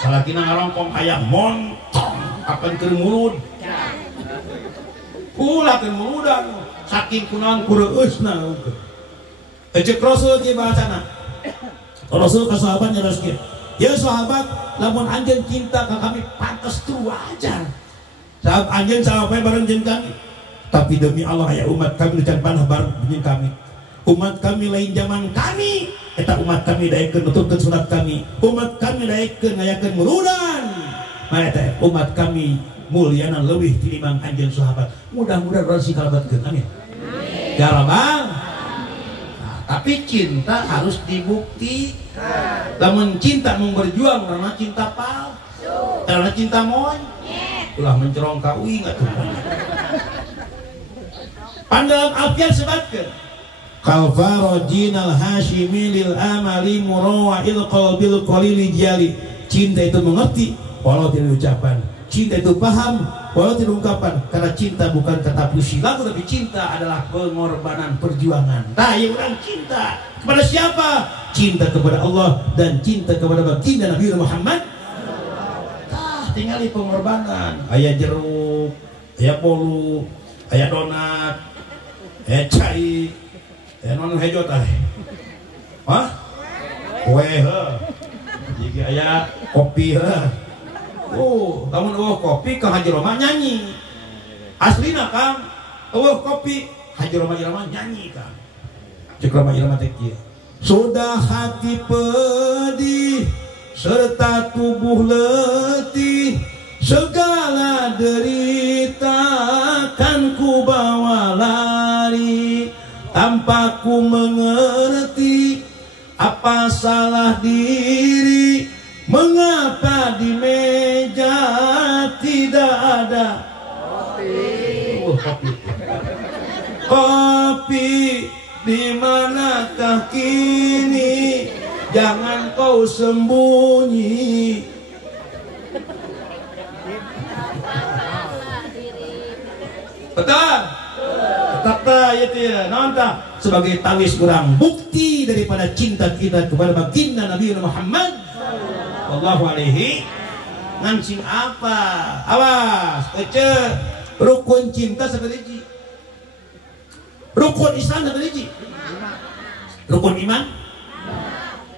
salah kina ngarongkong ayam montong, kapan keur mulud, pula keur muludan, saking kunaon kureusna, cek Rasul ki bahasana, Rasul ka sahabat nyaros kieu, ya sahabat, lamun anjeun cinta ka kami pantes tu wajar, sahabat anjeun sahabat bareng jeung kami, tapi demi Allah ya umat kami can panah bareng jeung kami. Umat kami lain zaman kami eta umat kami daekeun nuturkeun sunat kami umat kami daekeun ngayakeun muludan eta umat kami mulyana leuwih tinimbang anjeun sahabat mudah-mudahan urang sikalabatkeun amin ya rabbal tapi cinta harus dibukti lamun cinta mau berjuang karena cinta palsu karena cinta monyet ulah mencerong ka uing atuh pandalam alfian sebatkeun kalfarojinal hashimi lil amali murawa'il qalbil qalili jali. Cinta itu mengerti walau tidak ucapan, cinta itu paham walau tidak ungkapan, karena cinta bukan kata puisi lagu, tapi cinta adalah pengorbanan perjuangan. Nah, yang orang cinta kepada siapa? Cinta kepada Allah dan cinta kepada baginda Nabi Muhammad. Tinggali pengorbanan. Aya jeruk, aya bolu, aya donat, aya cai, aya non hejo teh. Hah? Kue heuh. Jadi aya kopi heuh. Lamun eueuh kopi ka Haji Roma nyanyi. Aslina Kang, eueuh kopi Haji Roma nyanyi Kang. Cek Roma teh kieu. Sudah hati pedih serta tubuh letih, segala derita kan ku bawa lari, tanpa ku mengerti apa salah diri, mengapa di meja tidak ada kopi, di manakah kini? Jangan kau sembunyi. Betul? Betul ya dia. Nonton sebagai tawis kurang bukti daripada cinta kita kepada baginda Nabi Muhammad sallallahu alaihi ngancing apa? Awas, rukun cinta seperti rukun Islam seperti rukun iman,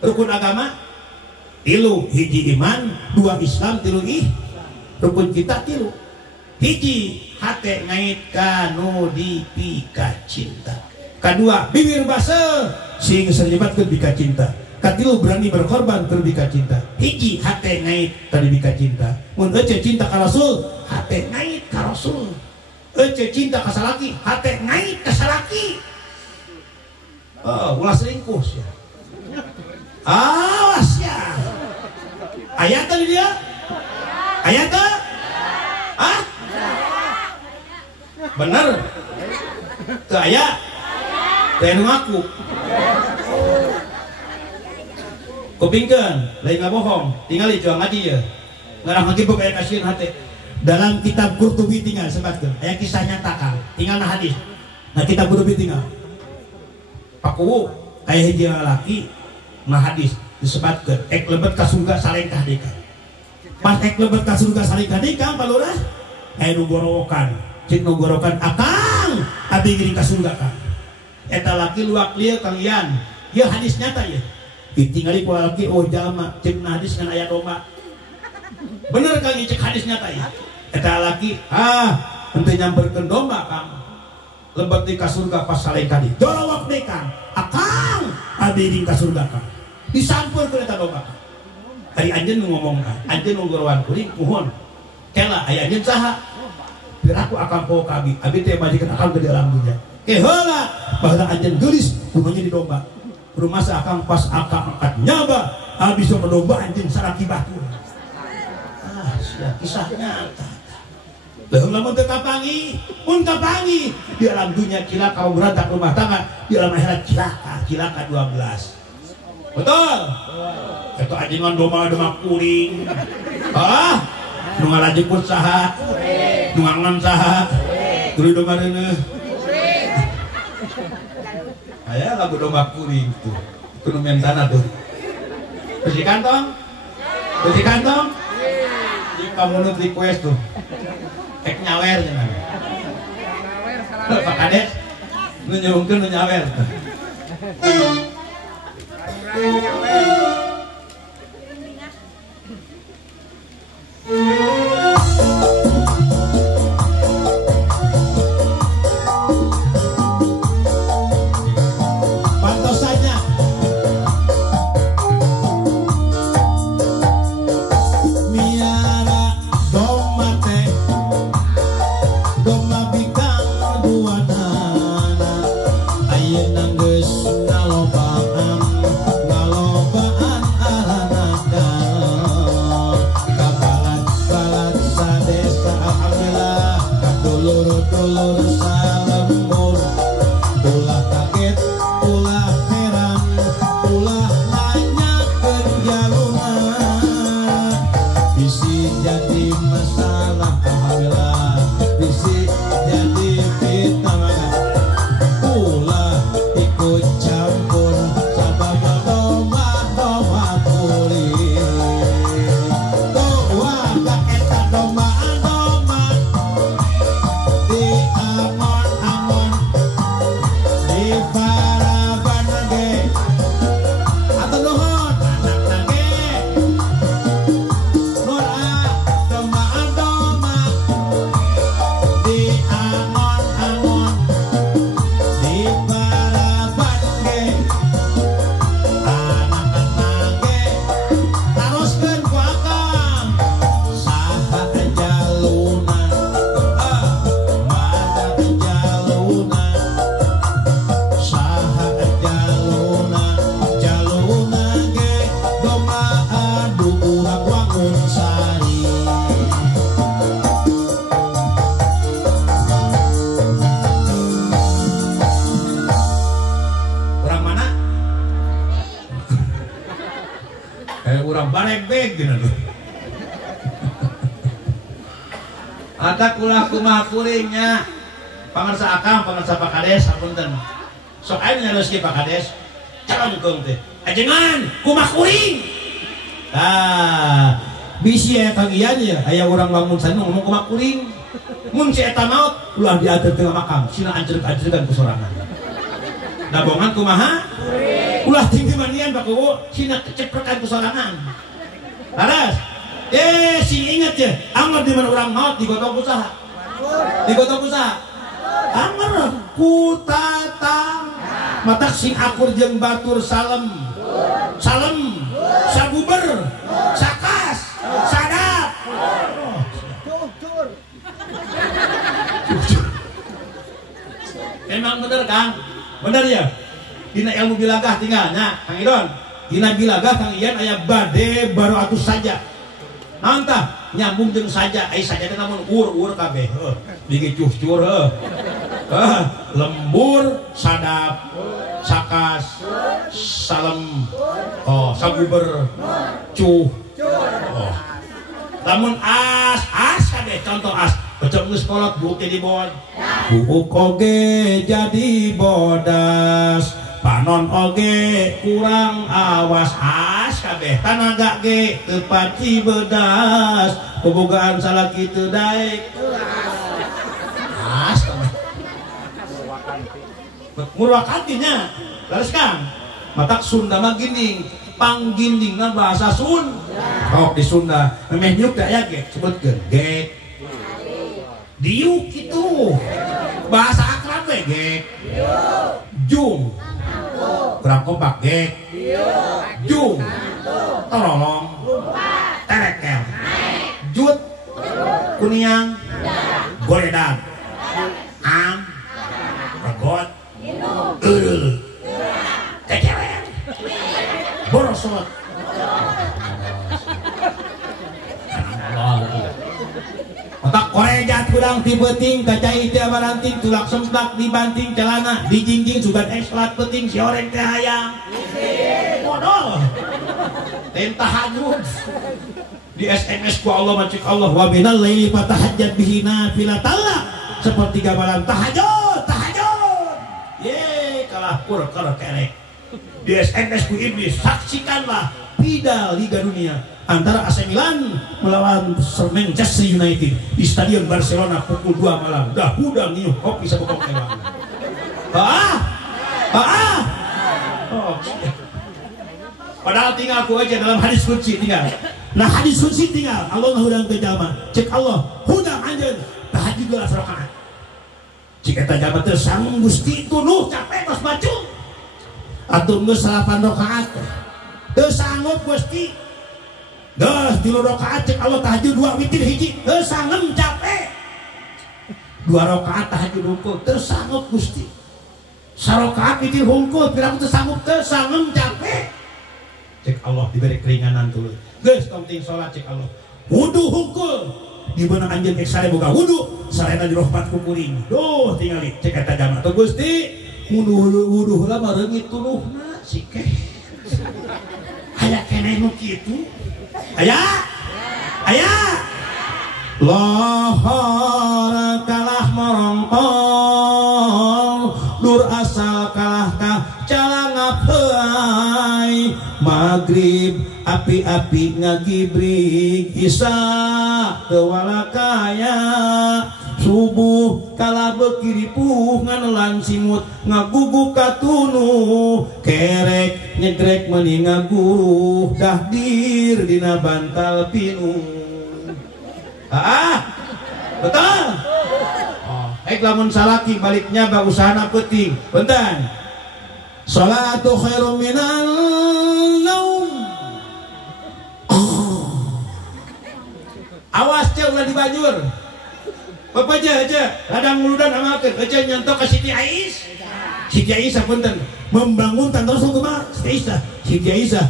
rukun agama tilu, hiji iman, dua Islam, tilu rukun kita tilu, hiji hate ngait kanu dipika cinta, kedua bibir basa sing serjebatkeun bika cinta, katilu berani berkorban keur bika cinta, hiji hate ngait tadi bika cinta, mun ece cinta ka Rasul hate ngait ka Rasul, ece cinta ka salaki hate ngait ka salaki. Ulah selingkuh ya. Awas ya. Ayat tadi dia? Ayat tak? Hah? Bener? Ke ayat? Ke anu ngaku? Kupingkeun, lain nggak bohong. Tinggal jual ngaji ya. Ngarang ngaji bukan ayat kasihan hati. Dalam kitab Qurtubi tinggal sebatkeun. Ayat kisah nyata Kang. Tinggal na hadis. Nah kitab Qurtubi tinggal. Pakuwu ayah hiji lalaki nah hadis disebatkeun ek lebet ka surga salengkah deui Kang. Pas ek lebet ka surga salengkah deui Kang palurah aya nu gorowokan, cik nu gorokan akang abdi geuning ka surga Kang. Eta laki luak lieu Kang Ian. Ieu hadis nyata ya. Ditinggali ku lalaki oh jalma cik hadis ngan aya domba. Bener Kang cek hadis nyata ya. Eta laki henteu nyamperkeun domba Kang. Lebet di kasurga pas salengkah deui. Jorowak deui Kang. Akang abdi di kasurga Kang. Disampur ke eta domba. Ari anjeun nu ngomong anjeun nu gorowan kuring muhun. Kela aya anjeun saha? Piraku akang poho ka abi. Abi teh majikan akang ke dalam dunya. Ke heula bahwa anjeun geulis kumaha di domba. Rumah sa akang pas akang angkat nyaba abi sok domba anjeun saraki batu. Sia kisah nyata. Lamun teu kapangi, mun kapangi di alam dunia cilaka berantak rumah tangga, di alam akhirat cilaka 12. Betul? Eta anjingan domba kuring. Nu ngalajengkeun saha? Nu ngangan saha? Tuluy domba reuneuh. Aya lagu domba kuring tuh. Itu nu mentana tuh. Bersih kantong? Bersih kantong? Di kamu nu request tuh. Ek nyawer jangan. Pak Kades, nu nyurungkeun nu nyawer. Pantos saja. Miara domba teh. Domba bikang dua nana ayeuna geus ngalobaan aranaka kabalat sadesa alhamdulillah kadulur-dulur salembur ulah kaget Aya urang barebeg gitu. Ada kulah kumaha kuringnya. Pangarsa akang, pangarsa Pak Kades, apunten. Sok ae nyaleuos ki Pak Kades. Calongkeung teh. Ajengan, kumaha kuring. Bisi eta ieu nya aya urang lamun sana ngomong kumaha kuring. Mun si eta maot ulah diatur tengah makam, sina anjeurk-anjeurkan ku sorangan. Dabongan kumaha? Kuring. Ulah tinggi manian Pak Kuwu, sina keceprekan ku sorangan. Laras. Si inget ya, anger di mana orang maut digotong usaha. Digotong usaha. Anger kutatang. Matak sing akur jeung batur salem. Salem, sabuber, sakas, sadap. Emang bener Kang? Bener ya? Dina ilmu bilagah tinggalnya, Kang Idon. Dina bilagah Kang Ian aya bade baru atus saja. Nantah nyambung jeung saja, saja teh namun ur kabeh. Bigi cucur lembur, sadap, sakas, salem, saguber, cuh. Lamun as kabeh contoh as, pecel geus kolot buuk jadi bod. Buuk oge jadi bodas. Panon oge kurang awas as kabeh tanaga ge teu pati bedas bobogaan salaki teu daek as murwakantinya leres Kang matak Sunda mah ginding panggindingna bahasa Sun di Sunda memeh nyuk da aya ge sebutkeun gek diuk kitu bahasa akrab we gek jung kurang kompak gek jung tololong terekel jut kuniang goledan am regot tekewer borosot otak korejat kurang tibeting kacai teh baranting tulak semplak dibanting celana dijingjing sugan ekslat peting si oreng teh hayang modal tahajud di SMS ku Allah macik Allah wa minal laili fatahajjat bihi nafilatan sepertiga malam tahajud ye kalah kur kerek di SMS ku iblis saksikanlah final Liga Dunia antara AC Milan melawan Manchester United di Stadion Barcelona pukul 2 malam. Dah hudang nih kopi sebokok ewang. Padahal tinggal aku aja dalam hadis qudsi tinggal. Nah hadis qudsi tinggal Allah hudang ke jalma. Cek Allah hudang anjeun tahajud 12 rakaat. Cik eta jalma teu sanggup Gusti tunuh capek tos bacu. Atuh geus 8 rakaat. Teu sanggup Gusti. Dah 3 rakaat cek Allah tahajud 2 witir hiji teu sangem capek 2 rakaat tahajud hungkul teu sanggup Gusti 1 rakaat witir hungkul pirang teu sanggup teu sangem capek cek Allah diberi keringanan tuluy geus tong ting salat cek Allah wudu hungkul di beunang anjeun geus sare boga wudu sarena dirahmat ku kuring duh tingali cek eta jama teh Gusti wudu heula mah reungit tuluhna sikeh aya keneh nu kitu ayah lohor kalah morongkong dur asal kalah kah calangapay magrib api-api ngagibrig isa tewalakaya subuh kalah bekiri puh nganelan simut ngaguguk katunu kerek nyegrek meni ngaguru dahdir dina bantal pinu betul lamun salaki baliknya ba usahana penting bentan salatu khairum minan naum awas cek ulah dibajur Bapak aja, ladang muludan amakeun aja nyantok ka Siti Ais. Siti Aisyah punten membangun tanpa Rasul kumaha? Siti Aisyah. Siti Aisyah,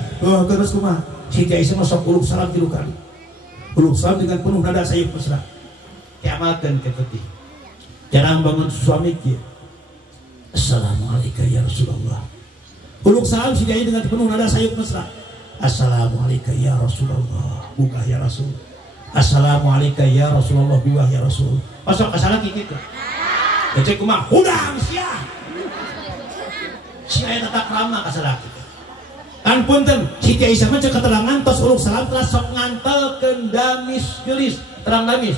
terus kumaha? Siti Aisyah masuk uluk salam 3 kali. Uluk salam dengan penuh nada sayup mesra. Diamalkeun ke peti. Jarang bangun suami kieu. Assalamualaikum ya Rasulullah. Uluk salam Siti Aisyah dengan penuh nada sayup mesra. Assalamualaikum ya Rasulullah, buka ya Rasul. Assalamualaikum ya Rasulullah, buka ya Rasul. Pasok kasalah gitu. Ecek kumah hudang sia. Sia tetap ramah kasalah gitu. Kan punten, Siti Aisyah mah cek keterangan tos uluk salam telah sok ngantelkeun damis geulis, terang damis.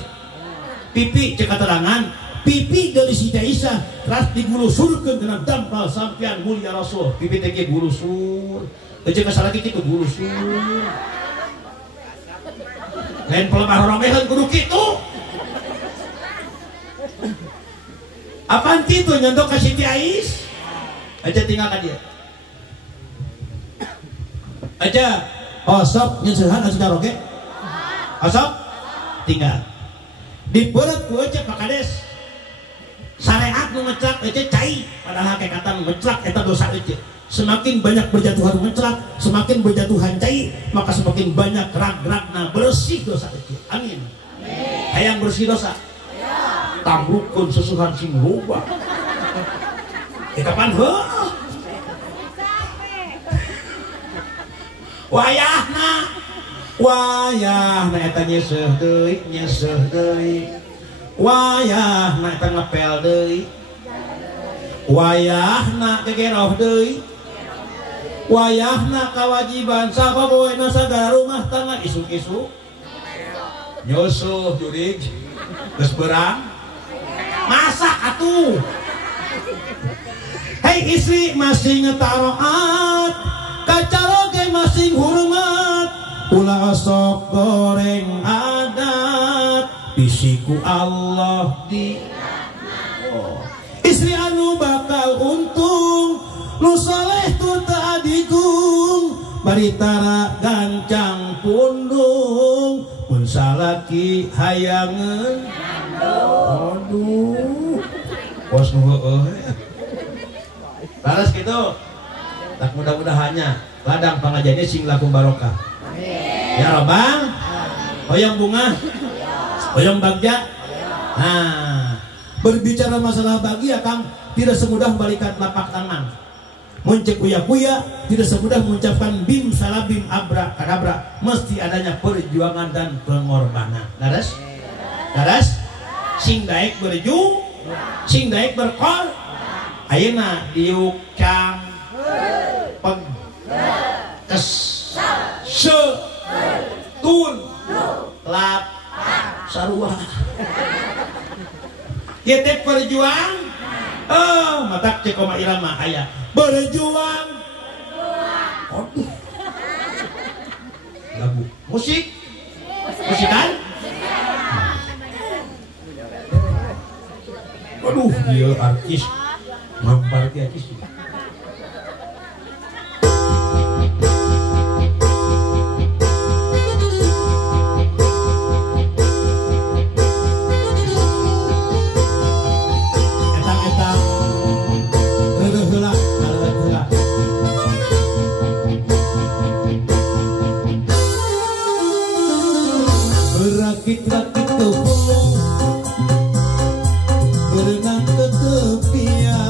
Pipi cek keterangan, pipi geulis Siti Aisyah telah digulusurkeun dengan dampal sampean mulia Rasul. Pipi teh ge gulusur. Cek kasalah kitu gulusur. Lain pelemah romehan kudu kitu. Apaan kitu nyontok ka Siti Aisyah? Aja tinggal ka dia. Aja osok nyesehan asuh karaoke osok tinggal dibeureup ku ece Pak Kades syariat nu ngeclak ece cai padahal hakikatan ngeclak eta dosa ece. Semakin banyak berjatuhan ngeclak, semakin berjatuhan cai, maka semakin banyak rag-ragna bersih dosa ece. Amin. Hayang bersih dosa tamrukkeun susuhan sing loba kapan heuh wayahna eta nyeseuh deui wayahna eta ngepel deui wayahna gegeroh deui wayahna kawajiban sababoena sagala rumah tangga isuk-isuk nyusuh jurig geus beurang masak atuh. Hei istri masih ngetaroat kacaloge masing hormat ulah sok goreng adat bisiku Allah di istri anu bakal untung nu saleh tu teu adigung baritara gancang pundung mun salaki hayangeun aduh bos nu heueuh laras kitu. Tak mudah-mudahannya ladang pengajiannya sing laku barokah. Ya Robbang, hoyong bunga, hoyong bagja. Nah, berbicara masalah bahagia Kang tidak semudah balikan telapak tangan. Muncul kuya-kuya tidak semudah mengucapkan bim salabim abra kadabra. Mesti adanya perjuangan dan pengorbanan. Laras, laras, sing daek berjuang, sing daek berkor. Ayeuna diuk cang peg kes se tun lap sarua kieu teh perjuang matak cek koma irama aya berjuang aduh lagu musikan aduh ieu artis mampar ke artis. Rakit-rakit tepung berenang ke tepian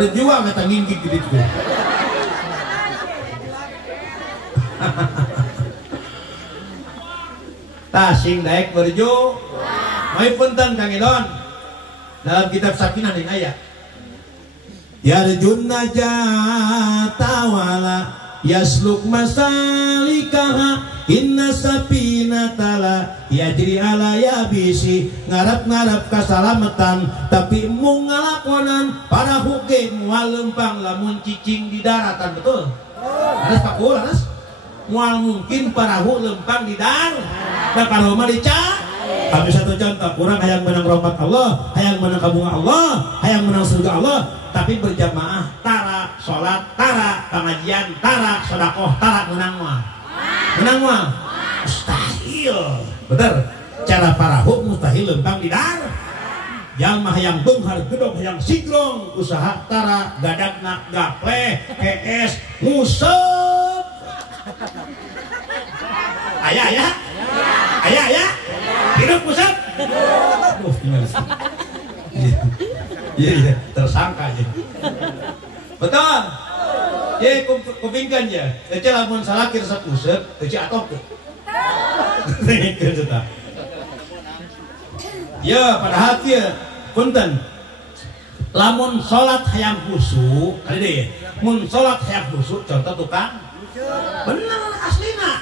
berjuang eta nginggig gitu. Tah sing daek berju. Mai punten Kang Idon. Dalam kitab Sakinah ning aya. Yarjunna jatawala yasluk masalikaha inna sapinatala yajri ala yabisi ngarap-ngarap kasalamatan tapi mung ngalakonan para huge moal lempang lamun cicing di daratan betul. Anas pakul anas moal mungkin parahu lempang di darat da karoma dica. Kami satu contoh, kurang hayang menang rahmat Allah, hayang menang kabungan Allah, hayang menang surga Allah, tapi berjamaah tara, sholat tara, pengajian tara, sedekah tara, menang mah mustahil. Bener, cara parahu mustahil lempang di darat. Jalma hayang beunghar gedog hayang sigrong, usaha tara, gadagna gapleh, PS, musep. Ayah. Hidup pusat. Aduh, iya, tersangka aja. Betul. Ya, kupingkan ya. Ece lamun salakir sapusat, ece atok tuh. Ya, padahal ya, punten. Lamun sholat hayang khusyuk, kali deh. Mun sholat hayang khusyuk, contoh tukang. Bener aslina.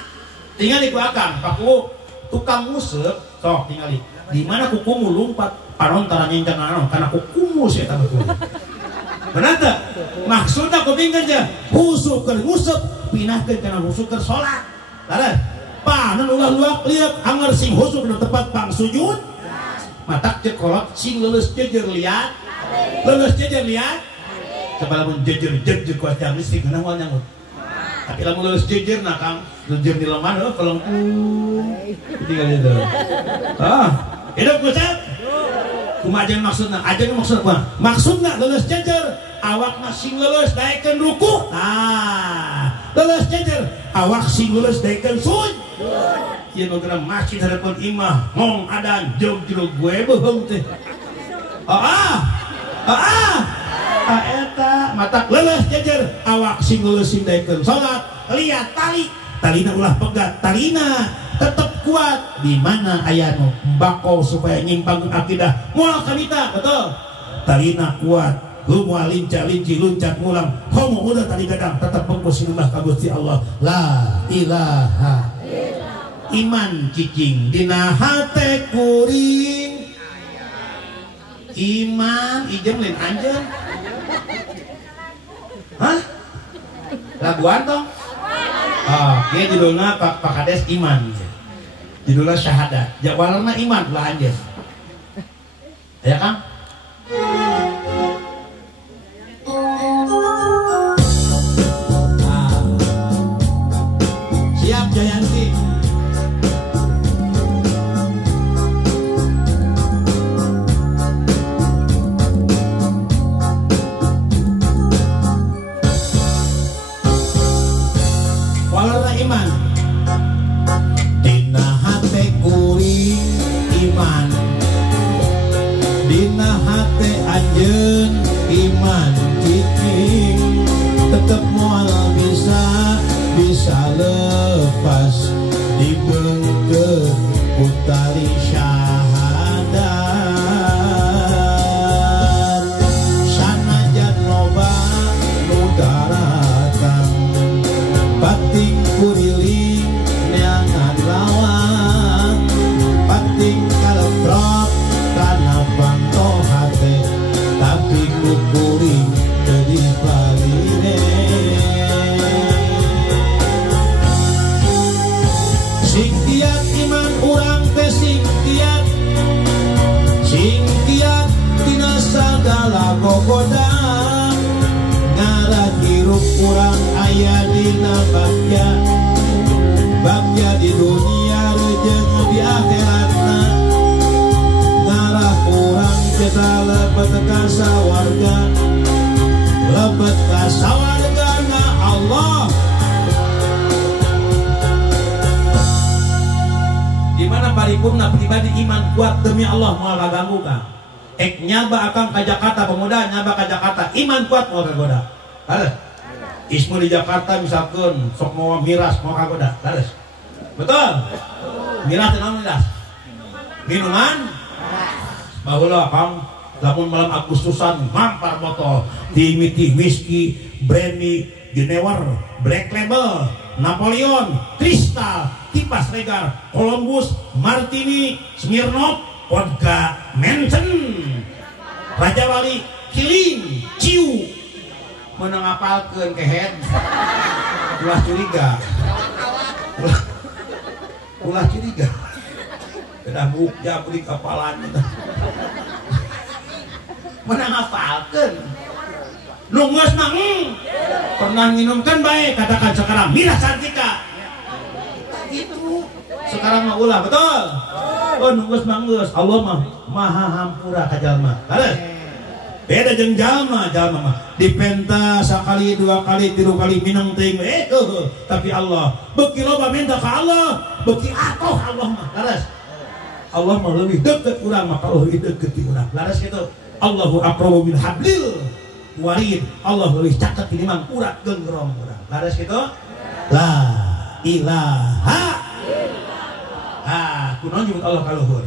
Tinggal iku akang, paku tukang musep. Sok tingali di mana kukumu lumpat parontaran nyencang naon karena kukumu sih eta betul. Benar tak? Maksudnya kupingkan aja husuk keur ngusep pinahkeun kana husuk keur salat. Tara panon ulah-ulah liat anger sing husuk nu tepat pang sujud. Matak cek kolot sing leuleus jejer liat. Leuleus jejer liat. Coba lamun jejer kuat jam listrik geuna moal nyangut. Tapi lamun lulus jejer nah Kang, jejer di lemah lo pelengkung. Tinggal itu. Hidup kucap. Kumaha aja maksudna? Aja maksud apa? Maksudna lulus jejer, awakna sing lulus daekeun ruku. Lulus jejer, awak sing lulus daekeun sujud. Ieu nu geura masjid harapan imah, ngong adan jog-jog gue beuheung teh. Eta matak leles jejer awak sing lulus sing daekeun salat lihat talina ulah pegat talina tetep kuat di mana aya nu bako supaya nyimpang akidah moal kanita betul talina kuat lu moal linca-linci luncat mulang homo udah tali gadang tetep pengkus nyembah ka Gusti Allah la ilaha iman cicing dina hate kuring iman ijem lain anjeun. Hah? Laguan dong? Dia judulnya Pak Kades iman. Judulnya syahadat. Jawabannya iman lah aja. Ya Kang? Siap Jayanti. Iman dina hate kuring iman dina hate anjeun iman cicing tetep moal bisa lepas dibeungkeun utari syahadat sanajan loba nu daratan pating kuriling neangan lawan pating kaleprot kana panto hate tapi kukuring jadi baline sing kiat iman urang teh sing kiat tina sagala gogoda ngarah hirup urang aya dina bagja di dunia rejeng di akhiratna ngarah urang kita lebet ka sawarga lebet ka sawargana Allah di mana paripurna pribadi iman kuat demi Allah moal kaganggu Kang nyaba akang ke Jakarta pemuda nyaba ke Jakarta iman kuat mau kagoda harus ismu di Jakarta misalkan sok mau miras mau kagoda harus betul miras itu miras minuman bahulah kang lamun malam Agustusan mampar botol dimiti whisky brandy Genewer Black Label Napoleon Kristal Kipas Regal Columbus Martini Smirnoff vodka Manson Raja Wali Kiling Ciu menang apalkeun kehead ulah curiga ulah curiga kedah bukja beli kapalan menang apalkeun nunggus nang pernah minumkan baik katakan sekarang Mira Sartika itu sekarang mah ulah betul oh nunggus manggus Allah mah maha hampura ka jalma beda jeung jalma mah dipenta sakali dua kali tilu kali minang teuing tapi Allah beuki loba minta ka Allah beuki atoh Allah mah laras Allah mah lebih deket urang mah kalau lebih deket ti urang laras kitu Allahu aqrabu min hablil warid Allah lebih caket tinimbang urat genggerong urang laras kitu la ilaha kunaon nyebut Allah kaluhur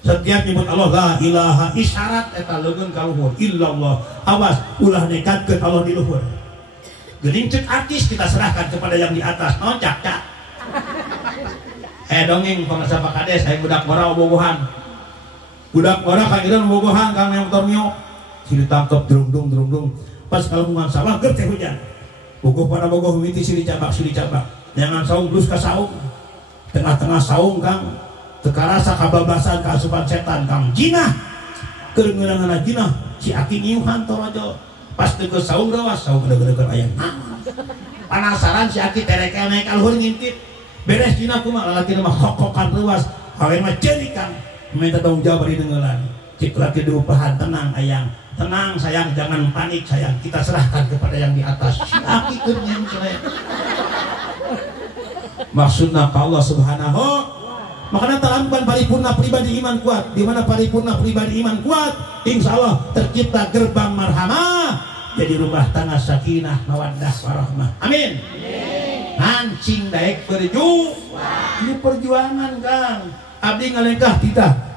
setiap nyebut Allah la ilaha isyarat eta leungeun kaluhur illallah awas ulah nekatkeun Allah di luhur geuning ceuk artis kita serahkan kepada yang di atas naon cak dongeng pengasah Pak Kades aya budak mora bobogohan budak mora kangireun bobogohan kang motor mio si ditangkep drung pas kalungan sawah keur teh hujan bogoh pada bogoh mimiti si dicabak jangan saung terus ka saung tengah-tengah saung kang tekarasa kababasan kaasupan setan kang jinah keur ngeunang-ngeunang jinah si aki nyiuhan torojo pas teu saung rawas saung gede-gede aya panasaran si aki terekel naik alhur ngintip beres jinah kumaha lalaki mah kokokan ruas hawe mah ceuri kang minta tanggung jawab di dengelan cik laki diupahan tenang ayang tenang sayang jangan panik sayang kita serahkan kepada yang di atas si aki keur nyengkle maksudna ka Allah subhanahu makanya talamban paripurna pribadi iman kuat di mana paripurna pribadi iman kuat insya Allah tercipta gerbang marhamah jadi rumah tangga sakinah mawaddah warahmah amin hancing daek ini perjuangan kang abdi ngalengkah kita